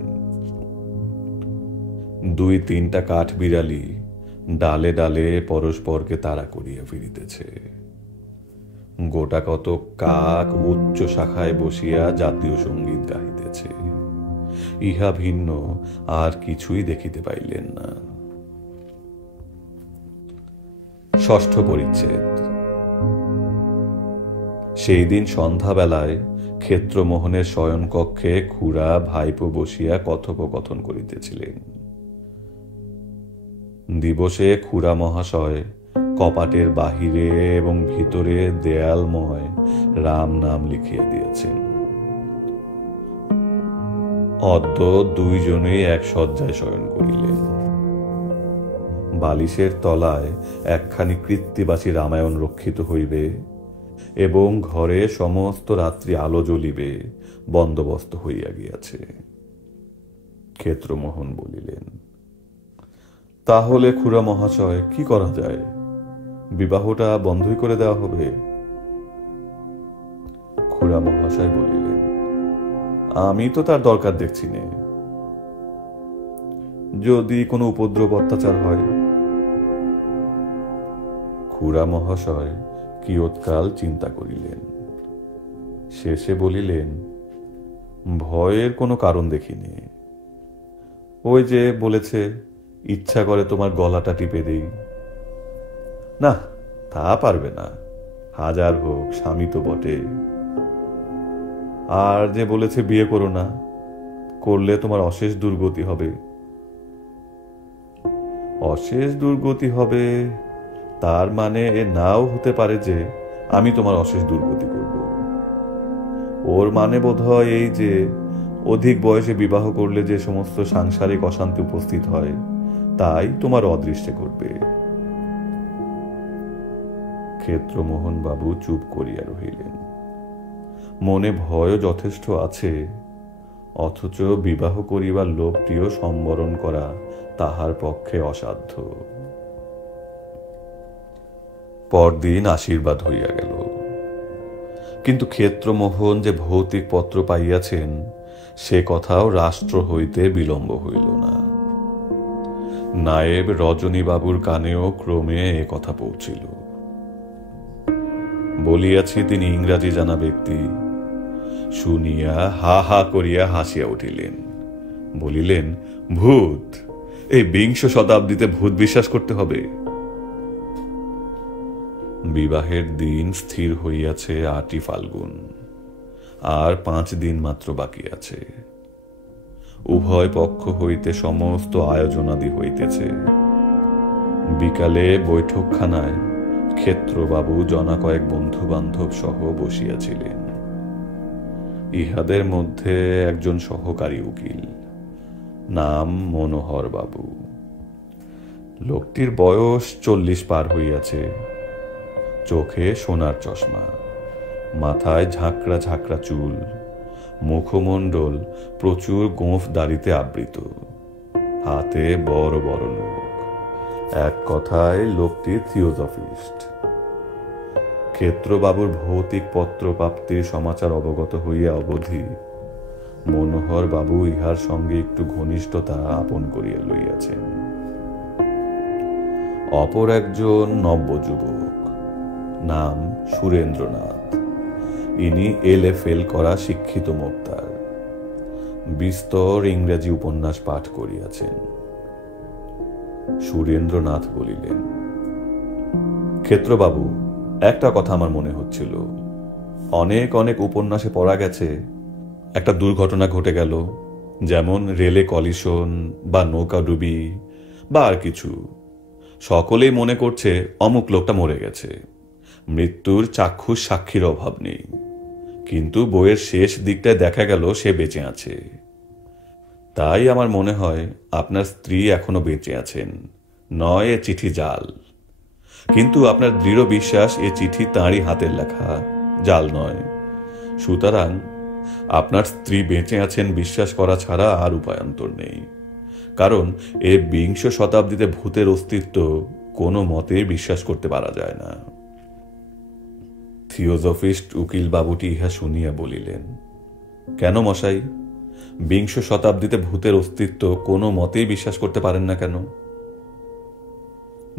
2-3টা কাঠ বিড়ালি ডালে ডালে পরস্পরকে তাড়া করিয়া ফিরিতেছে। গোটা কত কাক উচ্চ শাখায় বসিয়া জাতীয় সঙ্গীত গাহিতেছে। ইহা ভিন্ন আর কিছুই দেখিতে পাইলেন না। ষষ্ঠ পরিচ্ছেদ। সেই দিন সন্ধ্যাবেলায় ক্ষেত্রমোহনের শয়নকক্ষে খুড়া ভাইপো বসিয়া কথোপকথন করিতেছিলেন। দিবসে খুড়া মহাশয় কপাটের বাহিরে এবং ভিতরে দেয়ালময় রাম নাম লিখিয়া দিয়েছেন। অদ্য 2 জনেই এক শয্যায় শয়ন করিলেন। বালিশের তলায় একখানি কৃত্তিবাসী রামায়ণ রক্ষিত হইবে এবং ঘরে সমস্ত রাত্রি আলো জ্বলিবে বন্দোবস্ত হইয়া গিয়াছে। ক্ষেত্রমোহন বলিলেন, তাহলে খুড়া মহাশয় কি করা যায়? বিবাহটা বন্ধই করে দেওয়া হবে? খুড়া মহাশয় বলিলেন, আমি তো তার দরকার দেখছি নে। যদি কোনো উপদ্রব অত্যাচার হয়? খুড়া মহাশয় কিয়ৎকাল চিন্তা করিলেন, শেষে বলিলেন, ভয়ের কোনো কারণ দেখিনি। ওই যে বলেছে, ইচ্ছা করে তোমার গলাটা টিপে দেই। না, তা পারবে না, হাজার হোক স্বামী তো বটে। আর যে বলেছে বিয়ে করো না, করলে তোমার অশেষ দুর্গতি হবে। অশেষ দুর্গতি হবে তার মানে এ নাও হতে পারে যে আমি তোমার অশেষ দুর্গতি করব। ওর মানে বোধহয় এই যে অধিক বয়সে বিবাহ করলে যে সমস্ত সাংসারিক অশান্তি উপস্থিত হয়, তাই তোমার অদৃষ্টে করবে। ক্ষেত্রমোহন বাবু চুপ করিয়া রহিলেন। মনে ভয়ও যথেষ্ট আছে, অথচ বিবাহ করিবার লোকটিও সম্বরণ করা তাহার পক্ষে অসাধ্য। পরদিন আশীর্বাদ হইয়া গেল, কিন্তু ক্ষেত্রমোহন যে ভৌতিক পত্র পাইয়াছেন সে কথাও রাষ্ট্র হইতে বিলম্ব হইল না। নায়েব রজনীবাবুর কানেও ক্রমে এ কথা পৌঁছিল। বলিয়াছি তিনি ইংরাজি জানা ব্যক্তি। শুনিয়া হা হা করিয়া হাসিয়া উঠিলেন, বলিলেন, ভূত! এই বিংশ শতাব্দীতে ভূত বিশ্বাস করতে হবে? বিবাহের দিন স্থির হইয়াছে ৮ই ফাল্গুন, আর 5 দিন মাত্র বাকি আছে। উভয় পক্ষ হইতে সমস্ত আয়োজনাদি হইতেছে। বিকালে বৈঠকখানায় ক্ষেত্রবাবু জনা কয়েক বন্ধু বান্ধব সহ বসিয়াছিলেন। ইহাদের মধ্যে একজন সহকারী উকিল, নাম মনোহর বাবু। লোকটির বয়স 40 পার হইয়াছে। চোখে সোনার চশমা, মাথায় ঝাঁকড়া ঝাঁকড়া চুল, মুখমণ্ডল প্রচুর গোঁফ দাড়িতে আবৃত, হাতে বড় বড় নখ। এক কথায় লোকটি থিওজফিস্ট। ক্ষেত্রবাবুর ভৌতিক পত্র প্রাপ্তির সমাচার অবগত হইয়া অবধি মনোহর বাবু ইহার সঙ্গে একটু ঘনিষ্ঠতা আপন করিয়া লইয়াছেন। অপর একজন নব্য যুবক, নাম সুরেন্দ্রনাথ। ইনি LFL করা শিক্ষিত মোক্তার, বিস্তর ইংরেজি উপন্যাস পাঠ করিয়াছেন। সুরেন্দ্রনাথ বলিলেন, ক্ষেত্রবাবু, একটা কথা আমার মনে হচ্ছিল। অনেক অনেক উপন্যাসে পড়া গেছে একটা দুর্ঘটনা ঘটে গেল, যেমন রেলে কলিশন বা নৌকাডুবি বা আর কিছু। সকলেই মনে করছে অমুক লোকটা মরে গেছে, মৃত্যুর চাক্ষুষ সাক্ষীর অভাব নেই, কিন্তু বইয়ের শেষ দিকটায় দেখা গেল সে বেঁচে আছে। তাই আমার মনে হয় আপনার স্ত্রী এখনো বেঁচে আছেন, নয় এ চিঠি জাল। কিন্তু আপনার দৃঢ় বিশ্বাস এ চিঠি তাঁরই হাতের লেখা, জাল নয়। সুতরাং আপনার স্ত্রী বেঁচে আছেন বিশ্বাস করা ছাড়া আর উপায়ান্তর নেই, কারণ এ বিংশ শতাব্দীতে ভূতের অস্তিত্ব কোনো মতে বিশ্বাস করতে পারা যায় না। থিওজফিস্ট উকিল বাবুটি ইহা শুনিয়া বলিলেন, কেন মশাই, বিংশ শতাব্দীতে ভূতের অস্তিত্ব কোনো মতেই বিশ্বাস করতে পারেন না কেন?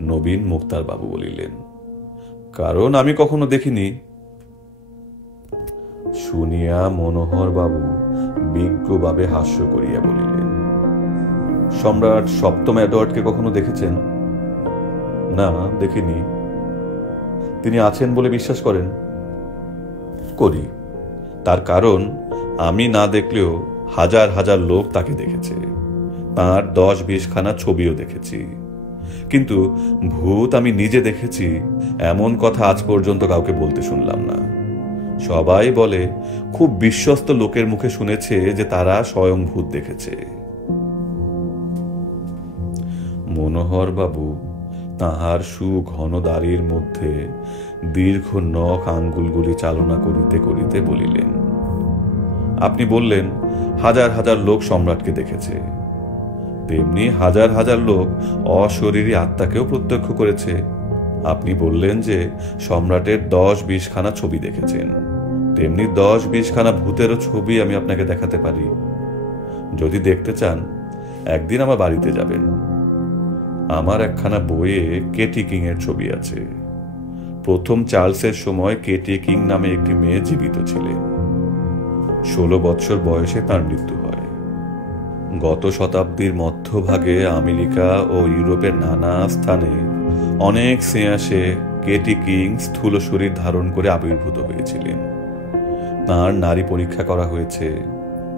নবীন মুক্তার বাবু বলিলেন, কারণ আমি কখনো দেখিনি। শুনিয়া মনোহর বাবু বিজ্ঞভাবে হাস্য করিয়া বলিলেন, সম্রাট সপ্তম এডওয়ার্ডকে কখনো দেখেছেন? না, দেখিনি। তিনি আছেন বলে বিশ্বাস করেন? করি। তার কারণ আমি না দেখলেও হাজার হাজার লোক তাকে দেখেছে, তাঁর 10-20 খানা ছবিও দেখেছি। কিন্তু ভূত আমি নিজে দেখেছি এমন কথা আজ পর্যন্ত কাউকে বলতে শুনলাম না। সবাই বলে খুব বিশ্বস্ত লোকের মুখে শুনেছে যে তারা স্বয়ং ভূত দেখেছে। মনোহর বাবু তাহার সুঘন দাড়ির মধ্যে দীর্ঘ নখ আঙ্গুলগুলি চালনা করিতে করিতে বলিলেন, আপনি বললেন হাজার হাজার লোক সম্রাটকে দেখেছে, তেমনি হাজার হাজার লোক অশরীরী আত্মাকেও প্রত্যক্ষ করেছে। আপনি বললেন যে সম্রাটের 10-20 খানা ছবি দেখেছেন, তেমনি 10-20 খানা ভূতেরও ছবি আমি আপনাকে দেখাতে পারি। যদি দেখতে চান একদিন আমার বাড়িতে যাবেন। আমার একখানা বইয়ে কেটি কিং এর ছবি আছে। প্রথম চার্লসের সময় কেটি কিং নামে একটি মেয়ে জীবিত ছিলেন। 16 বছর বয়সে তার মৃত্যু হয়। গত শতাব্দীর মধ্যভাগে আমেরিকা ও ইউরোপের নানা স্থানে অনেক সেয়াসে কেটি কিং স্থূল শরীর ধারণ করে আবির্ভূত হয়েছিলেন। তাঁর নারী পরীক্ষা করা হয়েছে,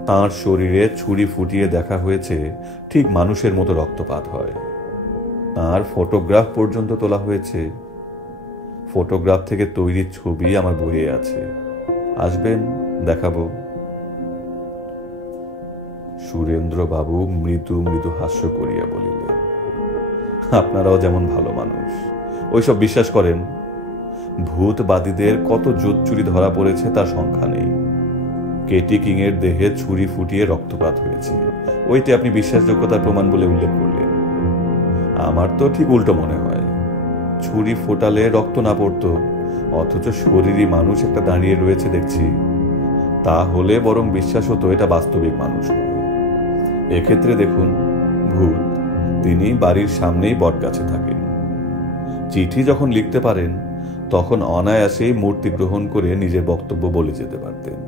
তাঁর শরীরে ছুরি ফুটিয়ে দেখা হয়েছে ঠিক মানুষের মতো রক্তপাত হয়। তাঁর ফটোগ্রাফ পর্যন্ত তোলা হয়েছে। ফটোগ্রাফ থেকে তৈরি ছবি আমার বইয়ে আছে, আসবেন, দেখাবো। সুরেন্দ্রবাবু মৃদু মৃদু হাস্য করিয়া বলিলেন, আপনারাও যেমন ভালো মানুষ, ওইসব বিশ্বাস করেন। ভূতবাদীদের কত জোচ্চুরি ধরা পড়েছে তার সংখ্যা নেই। কেটি কিং এর দেহে ছুরি ফুটিয়ে রক্তপাত হয়েছে, ওইটি আপনি বিশ্বাসযোগ্যতার প্রমাণ বলে উল্লেখ করলেন। আমার তো ঠিক উল্টো মনে হয়, ছুরি ফোটালে রক্ত না পড়তো, অথচ শরীরী মানুষ একটা দাঁড়িয়ে রয়েছে দেখছি, তাহলে বরং বিশ্বাস হতো এটা বাস্তবিক মানুষ নয়। এক্ষেত্রে দেখুন, ভূত তিনি বাড়ির সামনেই বটগাছে থাকেন। চিঠি যখন লিখতে পারেন তখন অনায়াসেই মূর্তি গ্রহণ করে নিজের বক্তব্য বলে যেতে পারতেন,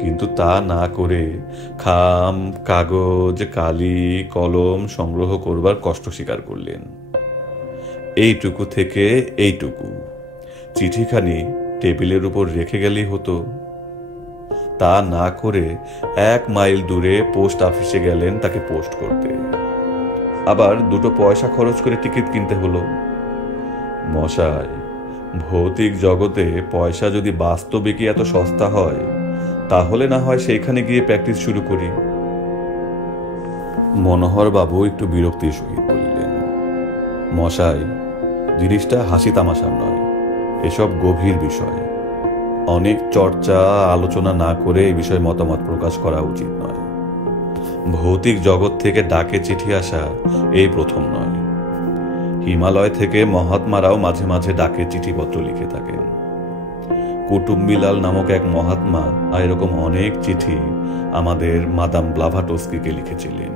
কিন্তু তা না করে খাম, কাগজ, কালি, কলম সংগ্রহ করবার কষ্ট স্বীকার করলেন। এইটুকু থেকে এইটুকু চিঠিখানি টেবিলের উপর রেখে গেলেই হতো। তা না করে 1 মাইল দূরে পোস্ট অফিসে গেলেন তাকে পোস্ট করতে। আবার 2 পয়সা খরচ করে টিকিট কিনতে হলো। মশাই, ভৌতিক জগতে পয়সা যদি বাস্তবিকই এত সস্তা হয় তাহলে না হয় সেইখানে গিয়ে প্র্যাকটিস শুরু করি। মনোহর বাবু একটু বিরক্তির সহিত বললেন, মশাই, জিনিসটা হাসি তামাশার নয়, এসব গভীর বিষয়। অনেক চর্চা আলোচনা না করে এই বিষয়ে মতামত প্রকাশ করা উচিত নয়। ভৌতিক জগৎ থেকে ডাকে চিঠি আসা এই প্রথম নয়। হিমালয় থেকে মহাত্মারাও মাঝে মাঝে ডাকে চিঠিপত্র লিখে থাকেন। কুটুম্বিলাল নামক এক মহাত্মা এরকম অনেক চিঠি আমাদের মাদাম ব্লাভাটোস্কিকে লিখেছিলেন।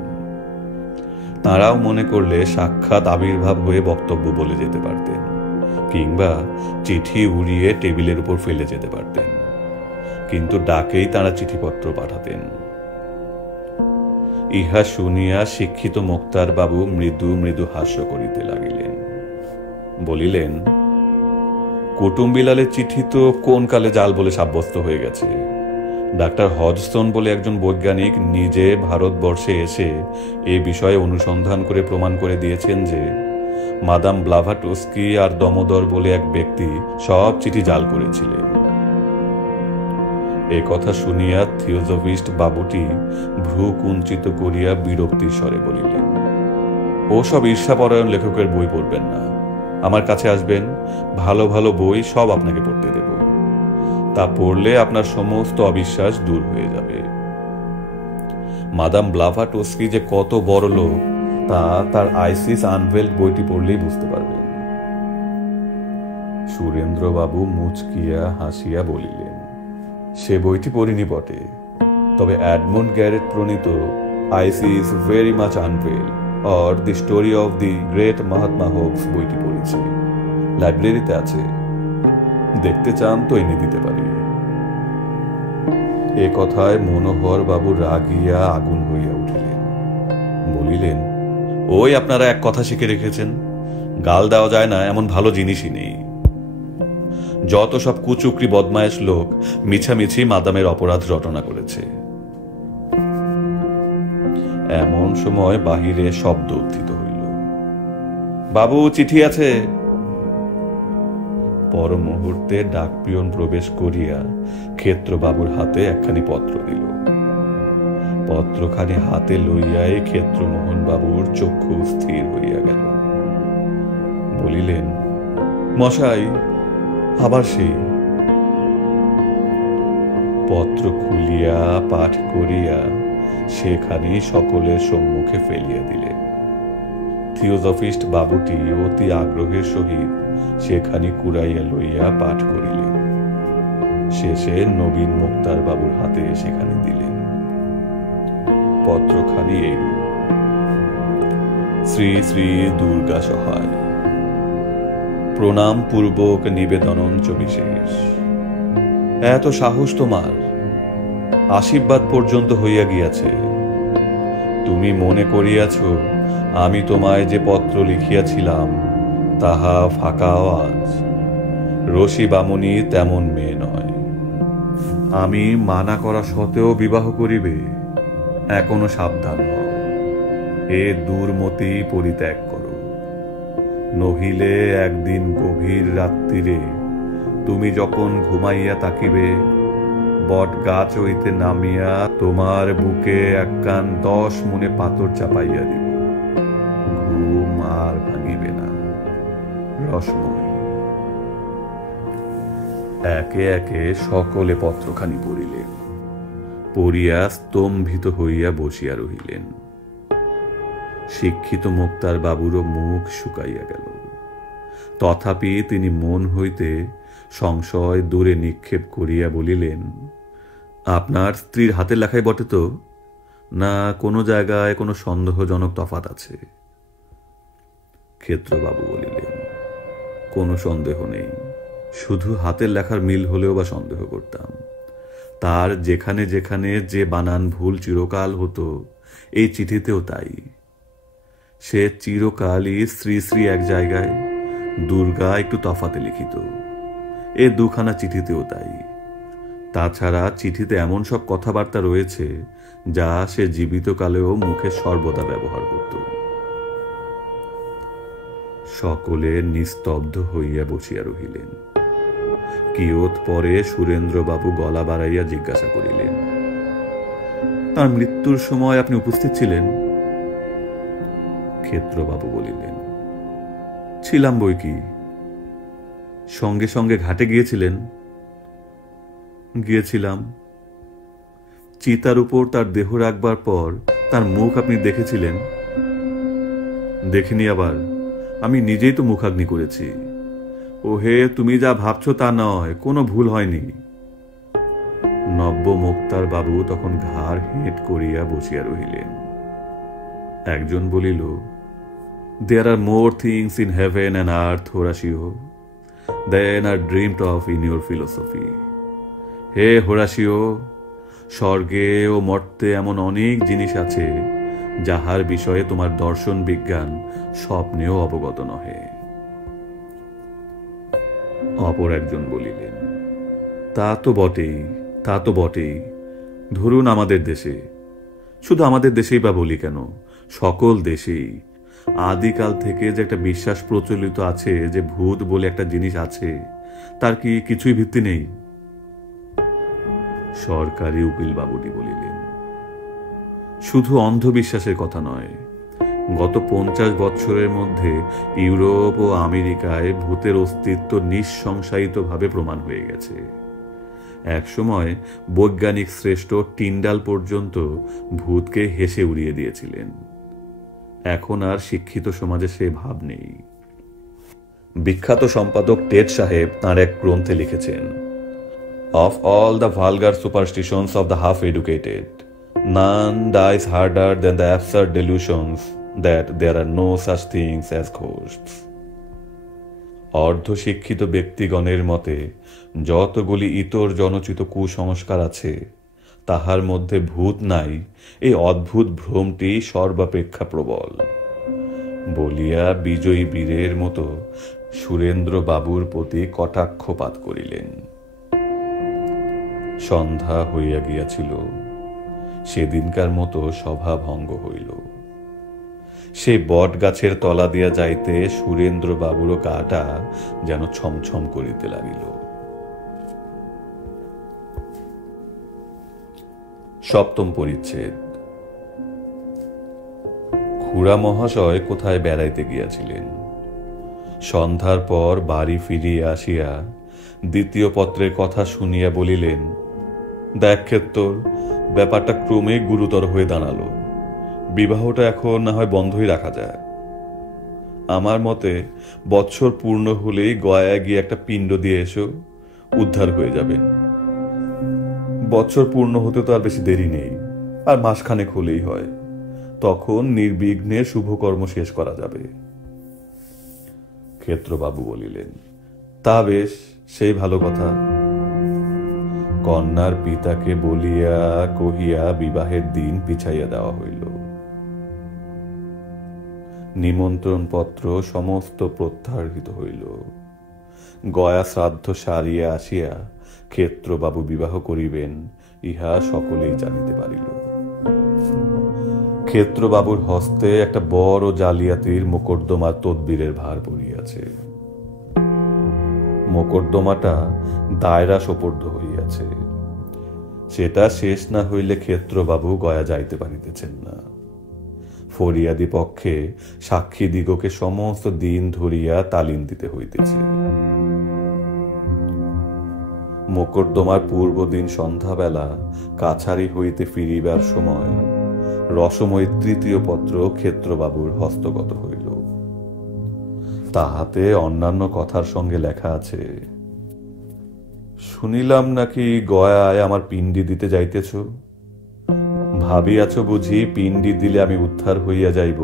তাঁরাও মনে করলে সাক্ষাৎ আবির্ভাব হয়ে বক্তব্য বলে যেতে পারতেন, কিংবা চিঠি উড়িয়ে টেবিলের উপর ফেলে যেতে পারতেন, কিন্তু ডাকেই তাঁরা চিঠিপত্র পাঠাতেন। ইহা শুনিয়া শিক্ষিত মোক্তার বাবু মৃদু মৃদু হাস্য করিতে লাগিলেন। বলিলেন, কুটুম্বিলালের চিঠি তো কোন কালে জাল বলে সাব্যস্ত হয়ে গেছে। ডাক্তার হজসন বলে একজন বৈজ্ঞানিক নিজে ভারতবর্ষে এসে এই বিষয়ে অনুসন্ধান করে প্রমাণ করে দিয়েছেন যে মাদাম ব্লাভাটোস্কি আর দমোদর বলে এক ব্যক্তি সব চিঠি জাল করেছিলেন। এ কথা শুনিয়া থিওজফিস্ট বাবুটি ভ্রু কুঞ্চিত করিয়া বিরক্তির স্বরে বলিলেন, ও সব ঈর্ষাপরায়ণ লেখকের বই পড়বেন না, আমার কাছে আসবেন, ভালো ভালো বই সব আপনাকে পড়তে দেব। তা পড়লে আপনার সমস্ত অবিশ্বাস দূর হয়ে যাবে। মাদাম ব্লাভাটোস্কি যে কত বড় লোক তা তার আইসিস আনভেল্ড বইটি পড়লেই বুঝতে পারবেন। সুরেন্দ্রবাবু মুচকিয়া হাসিয়া বলিলেন, সে বইটি পড়িনি বটে, তবে এডমন্ড গ্যারেট প্রণীত Isis very much unveiled or the story of the great Mahatma hoax বইটি পড়েছি, লাইব্রেরিতে আছে, দেখতে চান তো এনে দিতে পারি। এ কথায় মনোহর বাবু রাগিয়া আগুন হইয়া উঠিলেন। বলিলেন, ওই আপনারা এক কথা শিখে রেখেছেন, গাল দেওয়া যায় না এমন ভালো জিনিসই নেই। যত সব কুচুকরি বদমায়েশ লোক মিছামিছি মাদামের অপরাধ রটনা করেছে। এমন সময় বাহিরে শব্দ উত্থিত হইল, বাবু চিঠি আছে। পর মুহূর্তে ডাকপিয়ন প্রবেশ করিয়া ক্ষেত্রবাবুর হাতে একখানি পত্র দিল। পত্রখানি হাতে লইয়াই ক্ষেত্রমোহন বাবুর চক্ষু স্থির হইয়া গেল। বলিলেন, মশাই, আবার সেই পত্র খুলিয়া পাঠ করিয়া সেখানি সকলের সম্মুখে ফেলিয়া দিলেন। থিওজফিস্ট বাবুটি অতি আগ্রহের সহিত সেখানি কুড়াইয়া লইয়া পাঠ করিলেন। শেষে নবীন মুক্তার বাবুর হাতে সেখানে দিলেন। পত্রখানি এই, শ্রী শ্রী দুর্গা সহায়, প্রণাম পূর্বক নিবেদনঞ্চ বিশেষ। এত সাহস তোমার, আশীর্বাদ পর্যন্ত হইয়া গিয়াছে। তুমি মনে করিয়াছ আমি তোমায় যে পত্র লিখিয়াছিলাম তাহা ফাঁকা আওয়াজ। রসি বামুনি তেমন মেয়ে নয়। আমি মানা করা সত্ত্বেও বিবাহ করিবে, এখনো সাবধান হও, এ দুর্মতি পরিত্যাগ করো, নহিলে একদিন গভীর রাত্রিরে তুমি যখন ঘুমাইয়া থাকিবে, বট গাছ হইতে নামিয়া তোমার বুকে একখান 10 মণে পাথর চাপাইয়া দিব, ঘুম আর ভাঙিবে না। রসময়। একে একে সকলে পত্রখানি পড়িলেন, পড়িয়া স্তম্ভিত হইয়া বসিয়া রহিলেন। শিক্ষিত মুক্তার বাবুরও মুখ শুকাইয়া গেল। তথাপি তিনি মন হইতে সংশয় দূরে নিক্ষেপ করিয়া বলিলেন, আপনার স্ত্রীর হাতের লেখাই বটে তো, না কোনো জায়গায় কোনো সন্দেহজনক তফাৎ আছে? ক্ষেত্রবাবু বলিলেন, কোনো সন্দেহ নেই, শুধু হাতের লেখার মিল হলেও বা সন্দেহ করতাম। তার যেখানে যেখানে যে বানান ভুল চিরকাল হতো, এই চিঠিতেও তাই। সে চিরকালই শ্রী শ্রী এক জায়গায়, দুর্গা একটু তফাতে লিখিত। এ দুখানা চিঠিতেও তাই। তাছাড়া চিঠিতে এমন সব কথাবার্তা রয়েছে যা সে জীবিতকালেও মুখে সর্বদা ব্যবহার করত। সকলে নিস্তব্ধ হইয়া বসিয়া রহিলেন। কিয়ৎ পরে সুরেন্দ্রবাবু গলা বাড়াইয়া জিজ্ঞাসা করিলেন, তার মৃত্যুর সময় আপনি উপস্থিত ছিলেন? ক্ষেত্রবাবু বলিলেন, ছিলাম বই কি। সঙ্গে সঙ্গে ঘাটে গিয়েছিলেন? গিয়েছিলাম। চিতার উপর তার দেহ রাখবার পর তার মুখ আপনি দেখেছিলেন? দেখিনি আবার, আমি নিজেই তো মুখাগ্নি করেছি। ওহে, তুমি যা ভাবছ তা নয়, কোনো ভুল হয়নি। নব্য মোক্তার বাবু তখন ঘাড় হেঁট করিয়া বসিয়া রহিলেন। একজন বলিল, there are more things in heaven and earth, Horatio, than are dreamed of in your philosophy. হে হোরাশিও, স্বর্গে ও মর্তে এমন অনেক জিনিস আছে যাহার বিষয়ে তোমার দর্শন বিজ্ঞান স্বপ্নেও অবগত নহে। অপর একজন বলিলেন, তা তো বটেই, তা তো বটেই। ধরুন আমাদের দেশে, শুধু আমাদের দেশেই বা বলি কেন, সকল দেশেই আদিকাল থেকে যে একটা বিশ্বাস প্রচলিত আছে যে ভূত বলে একটা জিনিস আছে, তার কি কিছুই ভিত্তি নেই? সরকারি উকিল বাবুটি বলিলেন, শুধু অন্ধবিশ্বাসের কথা নয়, গত 50 বৎসরের মধ্যে ইউরোপ ও আমেরিকায় ভূতের অস্তিত্ব নিঃসংশয়িতভাবে প্রমাণ হয়ে গেছে। একসময় বৈজ্ঞানিক শ্রেষ্ঠ টিন্ডাল পর্যন্ত ভূতকে হেসে উড়িয়ে দিয়েছিলেন। এখন আর শিক্ষিত সমাজে সে ভাব নেই। বিখ্যাত সম্পাদক টেড সাহেব তাঁর এক গ্রন্থে লিখেছেন, of all the vulgar superstitions of the half educated, none dies harder than the absurd delusions that there are no such things as ghosts. অর্ধশিক্ষিত ব্যক্তিগণের মতে যতগুলি ইতর জনচিত কুসংস্কার আছে, তাহার মধ্যে ভূত নাই, এই অদ্ভুত ভ্রমটি সর্বাপেক্ষা প্রবল বলিয়া বিজয়ী বীরের মতো সুরেন্দ্র বাবুর প্রতি কটাক্ষপাত করিলেন। সন্ধ্যা হইয়া গিয়াছিল। সেদিনকার মতো সভা ভঙ্গ হইল। সে বট গাছের তলা দিয়া যাইতে সুরেন্দ্র বাবুরও গাটা যেন ছমছম করিতে লাগিল। সপ্তম পরিচ্ছেদ। খুড়া মহাশয় কোথায় বেড়াইতে গিয়াছিলেন। সন্ধ্যার পর বাড়ি ফিরিয়া আসিয়া দ্বিতীয় পত্রের কথা শুনিয়া বলিলেন, দেখ ক্ষেত্তর, ব্যাপারটা ক্রমে গুরুতর হয়ে দাঁড়ালো। বিবাহটা এখন না হয় বন্ধই রাখা যায়। আমার মতে বৎসর পূর্ণ হলেই গয়ায় গিয়ে একটা পিণ্ড দিয়ে এসো, উদ্ধার হয়ে যাবেন। বৎসর পূর্ণ হতে তো আর বেশি দেরি নেই, আর মাসখানেক হলেই হয়। তখন নির্বিঘ্নে শুভকর্ম শেষ করা যাবে। ক্ষেত্রবাবু বলিলেন, তা বেশ, সেই ভালো কথা। কন্যার পিতাকে বলিয়া কহিয়া বিবাহের দিন পিছাইয়া দেওয়া হইল। নিমন্ত্রণ পত্র সমস্ত প্রত্যাহৃত হইল। গয়া শ্রাদ্ধ সারিয়া আসিয়া ক্ষেত্রবাবু বিবাহ করিবেন, ইহা সকলেই জানিতে পারিল। ক্ষেত্রবাবুর হস্তে একটা বড় জালিয়াতির মোকদ্দমার তদবিরের ভার পড়িয়াছে। মোকদ্দমাটা দায়রা সোপর্দ হইয়াছে। সেটা শেষ না হইলে ক্ষেত্রবাবু গয়া যাইতে পারিতেছেন না। ফরিয়াদি পক্ষে সাক্ষী দিগকে সমস্ত দিন ধরিয়া তালিম দিতে হইতেছে। মোকদ্দমার পূর্বদিন সন্ধ্যাবেলা কাছারি হইতে ফিরিবার সময় রসময় তৃতীয় পত্র ক্ষেত্রবাবুর হস্তগত হইল। তাহাতে অন্যান্য কথার সঙ্গে লেখা আছে, শুনিলাম নাকি গয়ায় আমার পিণ্ডি দিতে যাইতেছ। ভাবিয়াছ বুঝি পিণ্ডি দিলে আমি উদ্ধার হইয়া যাইব,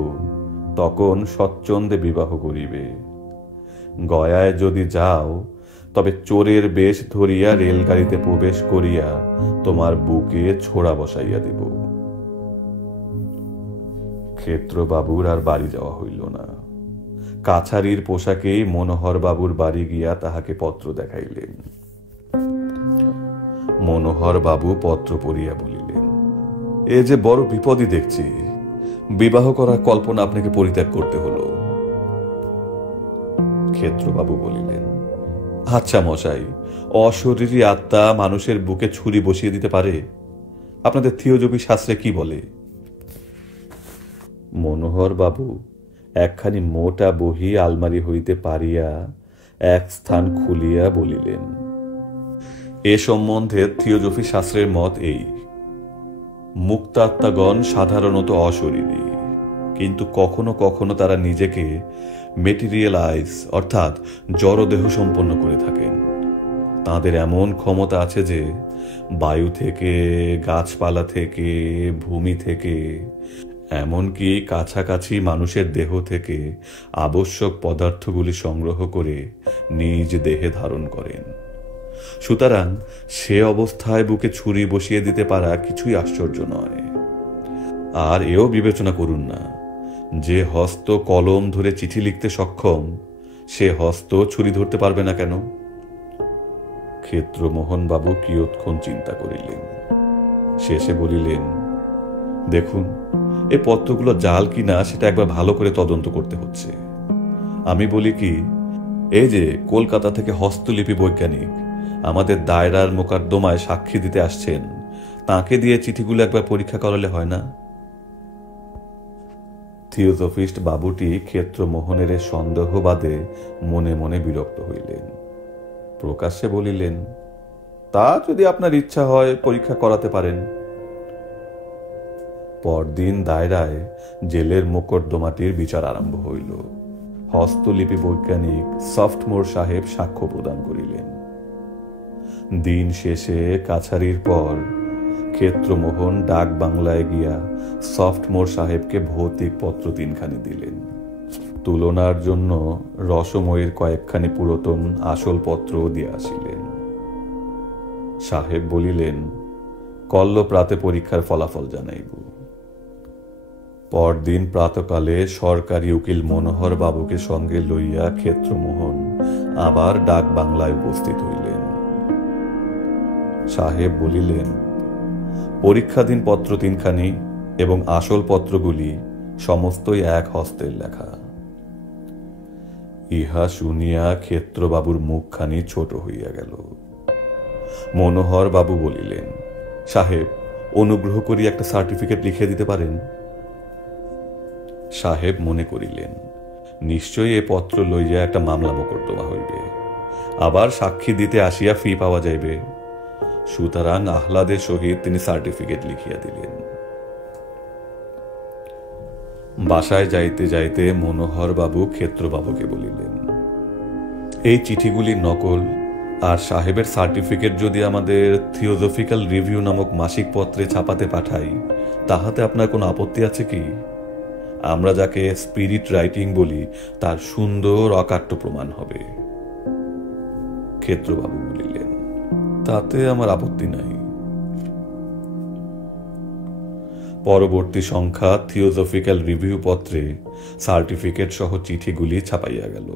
তখন স্বচ্ছন্দে বিবাহ করিবে। গয়ায় যদি যাও, তবে চোরের বেশ ধরিয়া রেলগাড়িতে প্রবেশ করিয়া তোমার বুকে ছোড়া বসাইয়া দিব। ক্ষেত্রবাবুর আর বাড়ি যাওয়া হইল না। কাছারির পোশাকেই মনোহর বাবুর বাড়ি গিয়া তাহাকে পত্র দেখাইলেন। মনোহর বাবু পত্র পড়িয়া বলিলেন, এ যে বড় বিপদই দেখছি, বিবাহ করার কল্পনা আপনাকে পরিত্যাগ করতে হলো। ক্ষেত্রবাবু বলিলেন, আচ্ছা মশাই, অশরীরী আত্মা মানুষের বুকে ছুরি বসিয়ে দিতে পারে? আপনাদের থিওজফি শাস্ত্রে কি বলে? মনোহর বাবু একখানি মোটা বহি আলমারি হইতে পারিয়া এক স্থান খুলিয়া বলিলেন, এ সম্বন্ধে থিওজফি শাস্ত্রের মত এই: মুক্তাত্মাগণ সাধারণত অশরীরী, কিন্তু কখনো কখনো তারা নিজেকে মেটেরিয়ালাইজ অর্থাৎ জড়দেহ সম্পন্ন করে থাকেন। তাদের এমন ক্ষমতা আছে যে বায়ু থেকে, গাছপালা থেকে, ভূমি থেকে, এমনকি কাছাকাছি মানুষের দেহ থেকে আবশ্যক পদার্থগুলি সংগ্রহ করে নিজ দেহে ধারণ করেন। সুতরাং সে অবস্থায় বুকে ছুরি বসিয়ে দিতে পারা কিছুই আশ্চর্য নয়। আর এও বিবেচনা করুন না, যে হস্ত কলম ধরে চিঠি লিখতে সক্ষম, সে হস্ত ছুরি ধরতে পারবে না কেন? ক্ষেত্রমোহন বাবু কিয়ৎক্ষণ চিন্তা করিলেন, শেষে বলিলেন, দেখুন, এ পত্রগুলো জাল কিনা সেটা একবার ভালো করে তদন্ত করতে হচ্ছে। আমি বলি কি, এই যে কলকাতা থেকে হস্তলিপি বৈজ্ঞানিক আমাদের দায়রার মোকদ্দমায় সাক্ষী দিতে আসছেন, তাকে দিয়ে চিঠিগুলো একবার পরীক্ষা করালে হয় না? থিওজফিস্ট বাবুটি ক্ষেত্রমোহনের সন্দেহবাদে মনে মনে বিরক্ত হইলেন। প্রকাশ্যে বলিলেন, তা যদি আপনার ইচ্ছা হয় পরীক্ষা করাতে পারেন। পরদিন দায়রায় জেলের মোকদ্দমাটির বিচার আরম্ভ হইল। হস্তলিপি বৈজ্ঞানিক সফটমোর সাহেব সাক্ষ্য প্রদান করিলেন। দিন শেষে কাছারির পর ক্ষেত্রমোহন ডাক বাংলায় গিয়া সফটমোর সাহেবকে ভৌতিক পত্র 3খানি দিলেন। তুলনার জন্য রসময়ের কয়েকখানি পুরাতন আসল পত্র দিয়ে আসিলেন। সাহেব বলিলেন, কল্ল প্রাতে পরীক্ষার ফলাফল জানাইব। পরদিন প্রাতকালে সরকারি উকিল মনোহর বাবুকে সঙ্গে লইয়া ক্ষেত্রমোহন আবার ডাক বাংলায় উপস্থিত হইলেন। সাহেব বলিলেন, পরীক্ষাধীন পত্র 3খানি এবং আসল পত্রগুলি সমস্তই এক হস্তের লেখা। ইহা শুনিয়া ক্ষেত্রবাবুর মুখখানি ছোট হইয়া গেল। মনোহর বাবু বলিলেন, সাহেব, অনুগ্রহ করি একটা সার্টিফিকেট লিখে দিতে পারেন? সাহেব মনে করিলেন, নিশ্চয়ই এ পত্র লইয়া একটা মামলা মোকদ্দমা হইবে, আবার সাক্ষী দিতে আসিয়া ফি পাওয়া যাইবে। সুতরাং আহ্লাদের সহিত তিনি সার্টিফিকেট লিখিয়া দিলেন। বাসায় যাইতে যাইতে মনোহর বাবু ক্ষেত্রবাবুকে বলিলেন, এই চিঠিগুলির নকল আর সাহেবের সার্টিফিকেট যদি আমাদের থিওজফিক্যাল রিভিউ নামক মাসিক পত্রে ছাপাতে পাঠাই, তাহাতে আপনার কোনো আপত্তি আছে কি? আমরা যাকে স্পিরিট রাইটিং বলি, তার সুন্দর অকাট্য প্রমাণ হবে। ক্ষেত্রবাবু বলিলেন, তাতে আমার আপত্তি নাই। পরবর্তী সংখ্যা থিওজফিক্যাল রিভিউ পত্রে সার্টিফিকেট সহ চিঠিগুলি ছাপাইয়া গেল।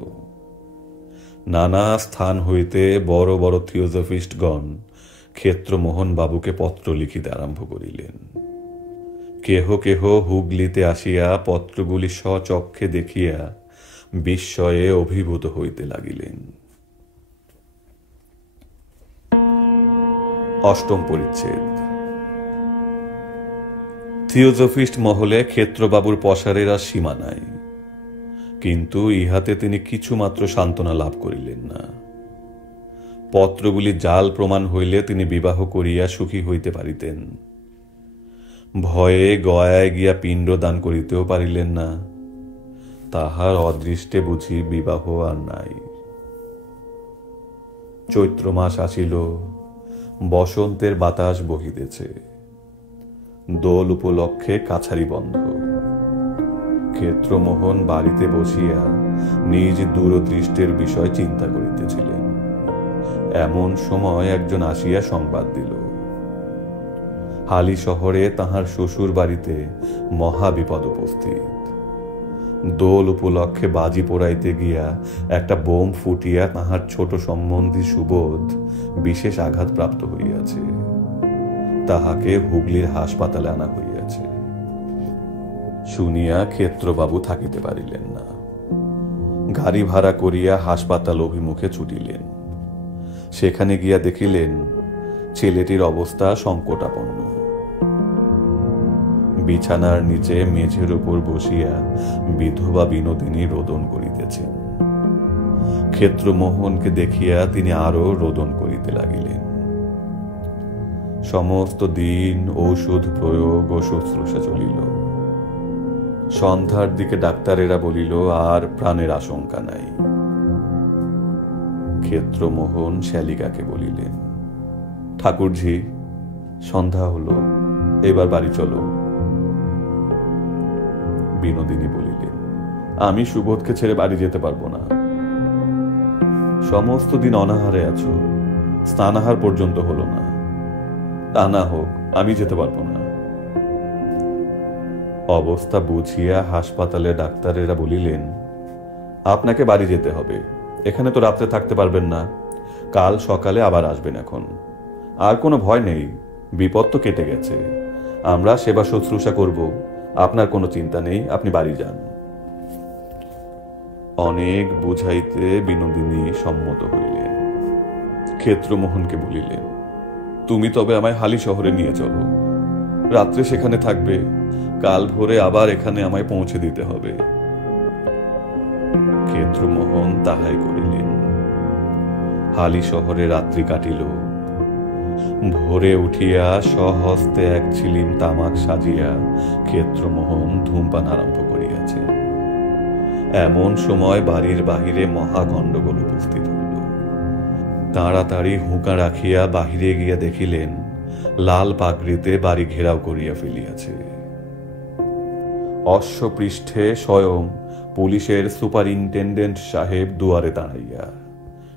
নানা স্থান হইতে বড় বড় থিওজফিস্টগণ ক্ষেত্রমোহন বাবুকে পত্র লিখিতে আরম্ভ করিলেন। কেহ কেহ হুগলিতে আসিয়া পত্রগুলি স্বচক্ষে দেখিয়া বিস্ময়ে অভিভূত হইতে লাগিলেন। অষ্টম পরিচ্ছেদ। থিওজফিস্ট মহলে ক্ষেত্রবাবুর পসারের আর সীমা নাই, কিন্তু ইহাতে তিনি কিছুমাত্র সান্ত্বনা লাভ করিলেন না। পত্রগুলি জাল প্রমাণ হইলে তিনি বিবাহ করিয়া সুখী হইতে পারিতেন। ভয়ে গয়ায় গিয়া পিণ্ড দান করিতেও পারিলেন না। তাহার অদৃষ্টে বুঝি বিবাহ আর নাই। চৈত্র মাস আসিল, বসন্তের বাতাস বহিতেছে, দোল উপলক্ষে কাছারি বন্ধ। ক্ষেত্রমোহন বাড়িতে বসিয়া নিজ দূরদৃষ্টের বিষয় চিন্তা করিতেছিলেন। এমন সময় একজন আসিয়া সংবাদ দিল, হালি শহরে তাহার শ্বশুর বাড়িতে মহা বিপদ উপস্থিত। দোল উপলক্ষে বাজি পোড়াইতে গিয়া একটা বোম ফুটিয়া তাহার ছোট সম্বন্ধী সুবোধ বিশেষ আঘাত প্রাপ্ত হইয়াছে। তাহাকে হুগলির হাসপাতালে আনা হইয়াছে। শুনিয়া ক্ষেত্রবাবু থাকিতে পারিলেন না। গাড়ি ভাড়া করিয়া হাসপাতাল অভিমুখে ছুটিলেন। সেখানে গিয়া দেখিলেন ছেলেটির অবস্থা সংকটাপন্ন। বিছানার নিচে মেঝের উপর বসিয়া বিধবা বিনোদিনী রোদন করিতেছেন। ক্ষেত্রমোহনকে দেখিয়া তিনি আরো রোদন করিতে লাগিলেন। সমস্ত দিন ঔষধ প্রয়োগ ও শুশ্রূষা চলিল। সন্ধ্যার দিকে ডাক্তারেরা বলিল আর প্রাণের আশঙ্কা নাই। ক্ষেত্রমোহন শ্যালিকাকে বলিলেন, ঠাকুরঝি, সন্ধ্যা হলো, এবার বাড়ি চলো। বিনোদিনী বলিলেন, আমি সুবোধকে ছেড়ে বাড়ি যেতে পারবো না। সমস্ত দিন অনাহারে আছো, স্নানাহার পর্যন্ত হলো না। তা না হোক, আমি যেতে পারবো না। অবস্থা বুঝিয়া হাসপাতালে ডাক্তারেরা বলিলেন, আপনাকে বাড়ি যেতে হবে, এখানে তো রাত্রে থাকতে পারবেন না, কাল সকালে আবার আসবেন। এখন আর কোনো ভয় নেই, বিপদ তো কেটে গেছে, আমরা সেবা শুশ্রূষা করব, আপনার কোনো চিন্তা নেই, আপনি বাড়ি যান। অনেক বুঝাইতে বিনোদিনী সম্মত হইলেন। ক্ষেত্রমোহনকে বলিলেন, তুমি তবে আমায় হালি শহরে নিয়ে চলো, রাত্রে সেখানে থাকবে, কাল ভোরে আবার এখানে আমায় পৌঁছে দিতে হবে। ক্ষেত্রমোহন তাহাই করিলেন। হালি শহরে রাত্রি কাটিল। ভোরে উঠিয়া স্বহস্তে এক ছিলিম তামাক সাজিয়া ক্ষেত্রমোহন ধূমপান আরম্ভ করিয়াছেন। এমন সময় বাড়ির বাহিরে মহা গণ্ডগোল উপস্থিত হইল। তাড়াতাড়ি হুঁকা রাখিয়া বাহিরে গিয়া দেখিলেন লাল পাগড়িতে বাড়ি ঘেরাও করিয়া ফেলিয়াছে। অশ্বপৃষ্ঠে স্বয়ং পুলিশের সুপারিনটেন্ডেন্ট সাহেব দুয়ারে দাঁড়াইয়া,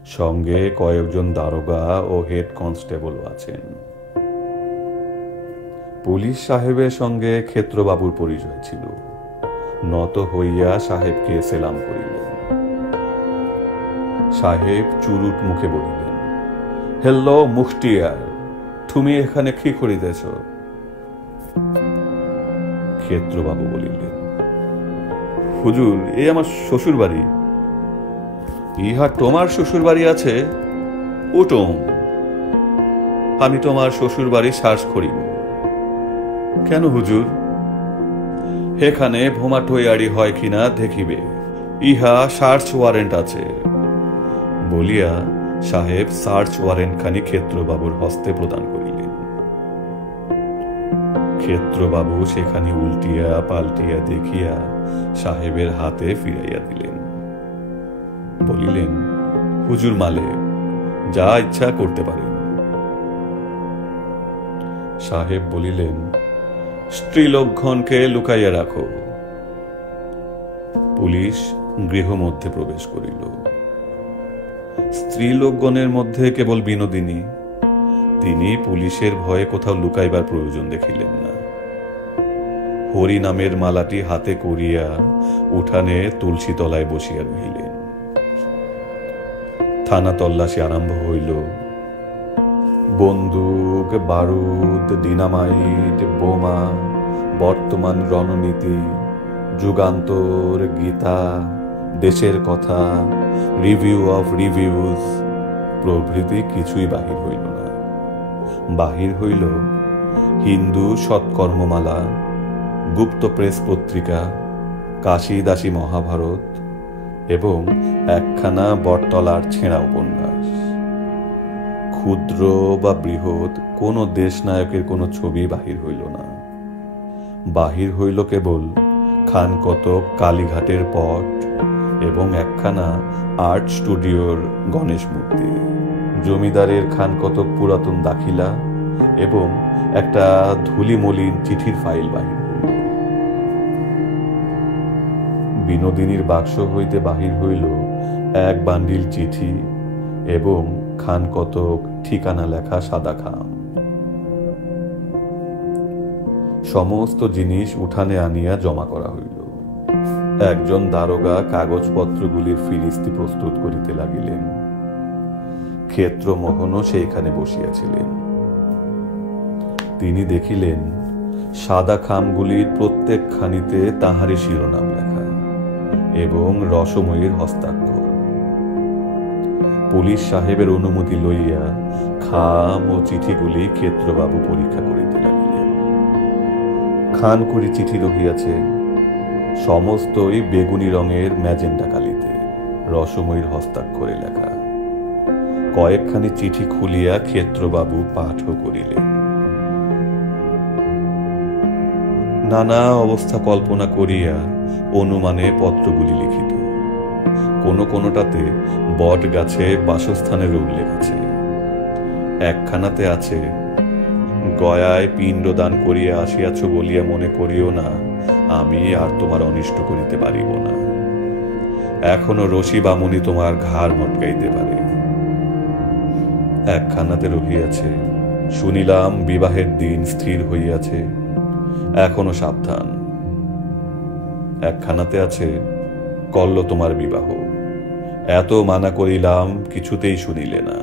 সঙ্গে কয়েকজন দারোগা ও হেড কনস্টেবল আছেন। পুলিশ সাহেবের সঙ্গে ক্ষেত্রবাবুর পরিচয় ছিল। নত হইয়া সাহেবকে সেলাম করিলেন। সাহেব চুরুট মুখে বলিলেন, হ্যালো মুখটিয়ার, তুমি এখানে কি করিতেছ? ক্ষেত্রবাবু বলিলেন, হুজুর, এই আমার শ্বশুর বাড়ি। ইহা তোমার শ্বশুর বাড়ি আছে? উঠুন, আমি তোমার শ্বশুর বাড়ি সার্চ করিব। কেন হুজুর? এখানে ভোমা টইয়ারি হয় কিনা দেখিবে, ইহা সার্চ ওয়ারেন্ট আছে। বলিয়া সাহেব সার্চ ওয়ারেন্ট খানি ক্ষেত্রবাবুর হস্তে প্রদান করিলেন। ক্ষেত্রবাবু সেখানে উল্টিয়া পাল্টিয়া দেখিয়া সাহেবের হাতে ফিরাইয়া দিলেন। বলিলেন, হুজুর মালে, যা ইচ্ছা করতে পারেন। সাহেব বলিলেন, স্ত্রীলোকগণকে লুকাইয়া রাখো। পুলিশ গৃহমধ্যে প্রবেশ করিল। স্ত্রীলোকগণের মধ্যে কেবল বিনোদিনী। তিনি পুলিশের ভয়ে কোথাও লুকাইবার প্রয়োজন দেখিলেন না। হরি নামের মালাটি হাতে করিয়া উঠানে তুলসী তলায় বসিয়া রহিলেন। থানা তল্লাশি আরম্ভ হইল। বন্দুক, বারুদ, ডিনামাইট, বোমা, বর্তমান রণনীতি, যুগান্তর, গীতা, দেশের কথা, রিভিউ অফ রিভিউজ প্রভৃতি কিছুই বাহির হইল না। বাহির হইল হিন্দু সৎকর্মমালা, গুপ্ত প্রেস পত্রিকা, কাশীদাসী মহাভারত এবং একখানা বটতলার ছেঁড়া উপন্যাস। ক্ষুদ্র বা বৃহৎ কোন দেশ নায়কের কোনো ছবি বাহির হইল না। বাহির হইল কেবল খান কতক কালীঘাটের পট এবং একখানা আর্ট স্টুডিওর গণেশ মূর্তি। জমিদারের খান কতক পুরাতন দাখিলা এবং একটা ধুলিমলিন চিঠির ফাইল বাহির হইল। বিনোদিনীর বাক্স হইতে বাহির হইল এক বান্ডিল চিঠি এবং খান কতক ঠিকানা লেখা সাদা খাম। সমস্ত জিনিস উঠানে আনিয়া জমা করা হইল। একজন দারোগা কাগজপত্রগুলির ফিরিস্তি প্রস্তুত করিতে লাগিলেন। ক্ষেত্রমোহনও সেইখানে বসিয়াছিলেন। তিনি দেখিলেন সাদা খামগুলির প্রত্যেকখানিতে তাহারই শিরোনাম লেখা এবং রসময়ীর হস্তাক্ষর। পুলিশ সাহেবের অনুমতি লইয়া খাম ও চিঠিগুলি ক্ষেত্রবাবু পরীক্ষা করিতে লাগিলেন। খানকুড়ি চিঠি রহিয়াছে, সমস্তই বেগুনি রঙের ম্যাজেন্টা কালিতে রসময়ীর হস্তাক্ষরে লেখা। কয়েকখানি চিঠি খুলিয়া ক্ষেত্রবাবু পাঠও করিলেন। নানা অবস্থা কল্পনা করিয়া অনুমানে পত্রগুলি লিখিত। কোনোটাতে বট গাছে বাসস্থানের উল্লেখ আছে। একখানাতে আছে, গয়ায় পিণ্ডদান করিয়া আসিয়াছ বলিয়া মনে করিও না, আমি আর তোমার অনিষ্ট করিতে পারিব না। এখনো রশি বামুনি তোমার ঘাড় মটকাইতে পারে। একখানাতে রহিয়াছে, শুনিলাম বিবাহের দিন স্থির হইয়াছে, এখনো সাবধান। একখানাতে আছে, করল তোমার বিবাহ, এত মানা করিলাম কিছুতেই শুনিলে না।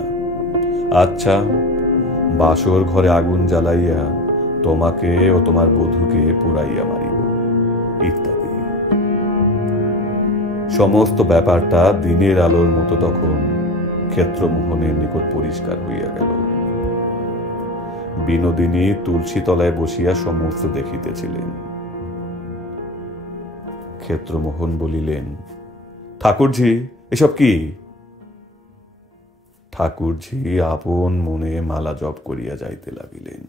আচ্ছা, বাসর ঘরে আগুন জ্বালাইয়া তোমাকে ও তোমার বধূকে পুড়াইয়া মারিব, ইত্যাদি। সমস্ত ব্যাপারটা দিনের আলোর মতো তখন ক্ষেত্রমোহনের নিকট পরিষ্কার হইয়া গেল। বিনোদিনী তুলসী তলায় বসিয়া সমস্ত দেখিতেছিলেন। ক্ষেত্রমোহন বলিলেন, ঠাকুরঝি, এসব কি? ঠাকুরঝি আপন মনে মালা জপ করিয়া যাইতে লাগিলেন।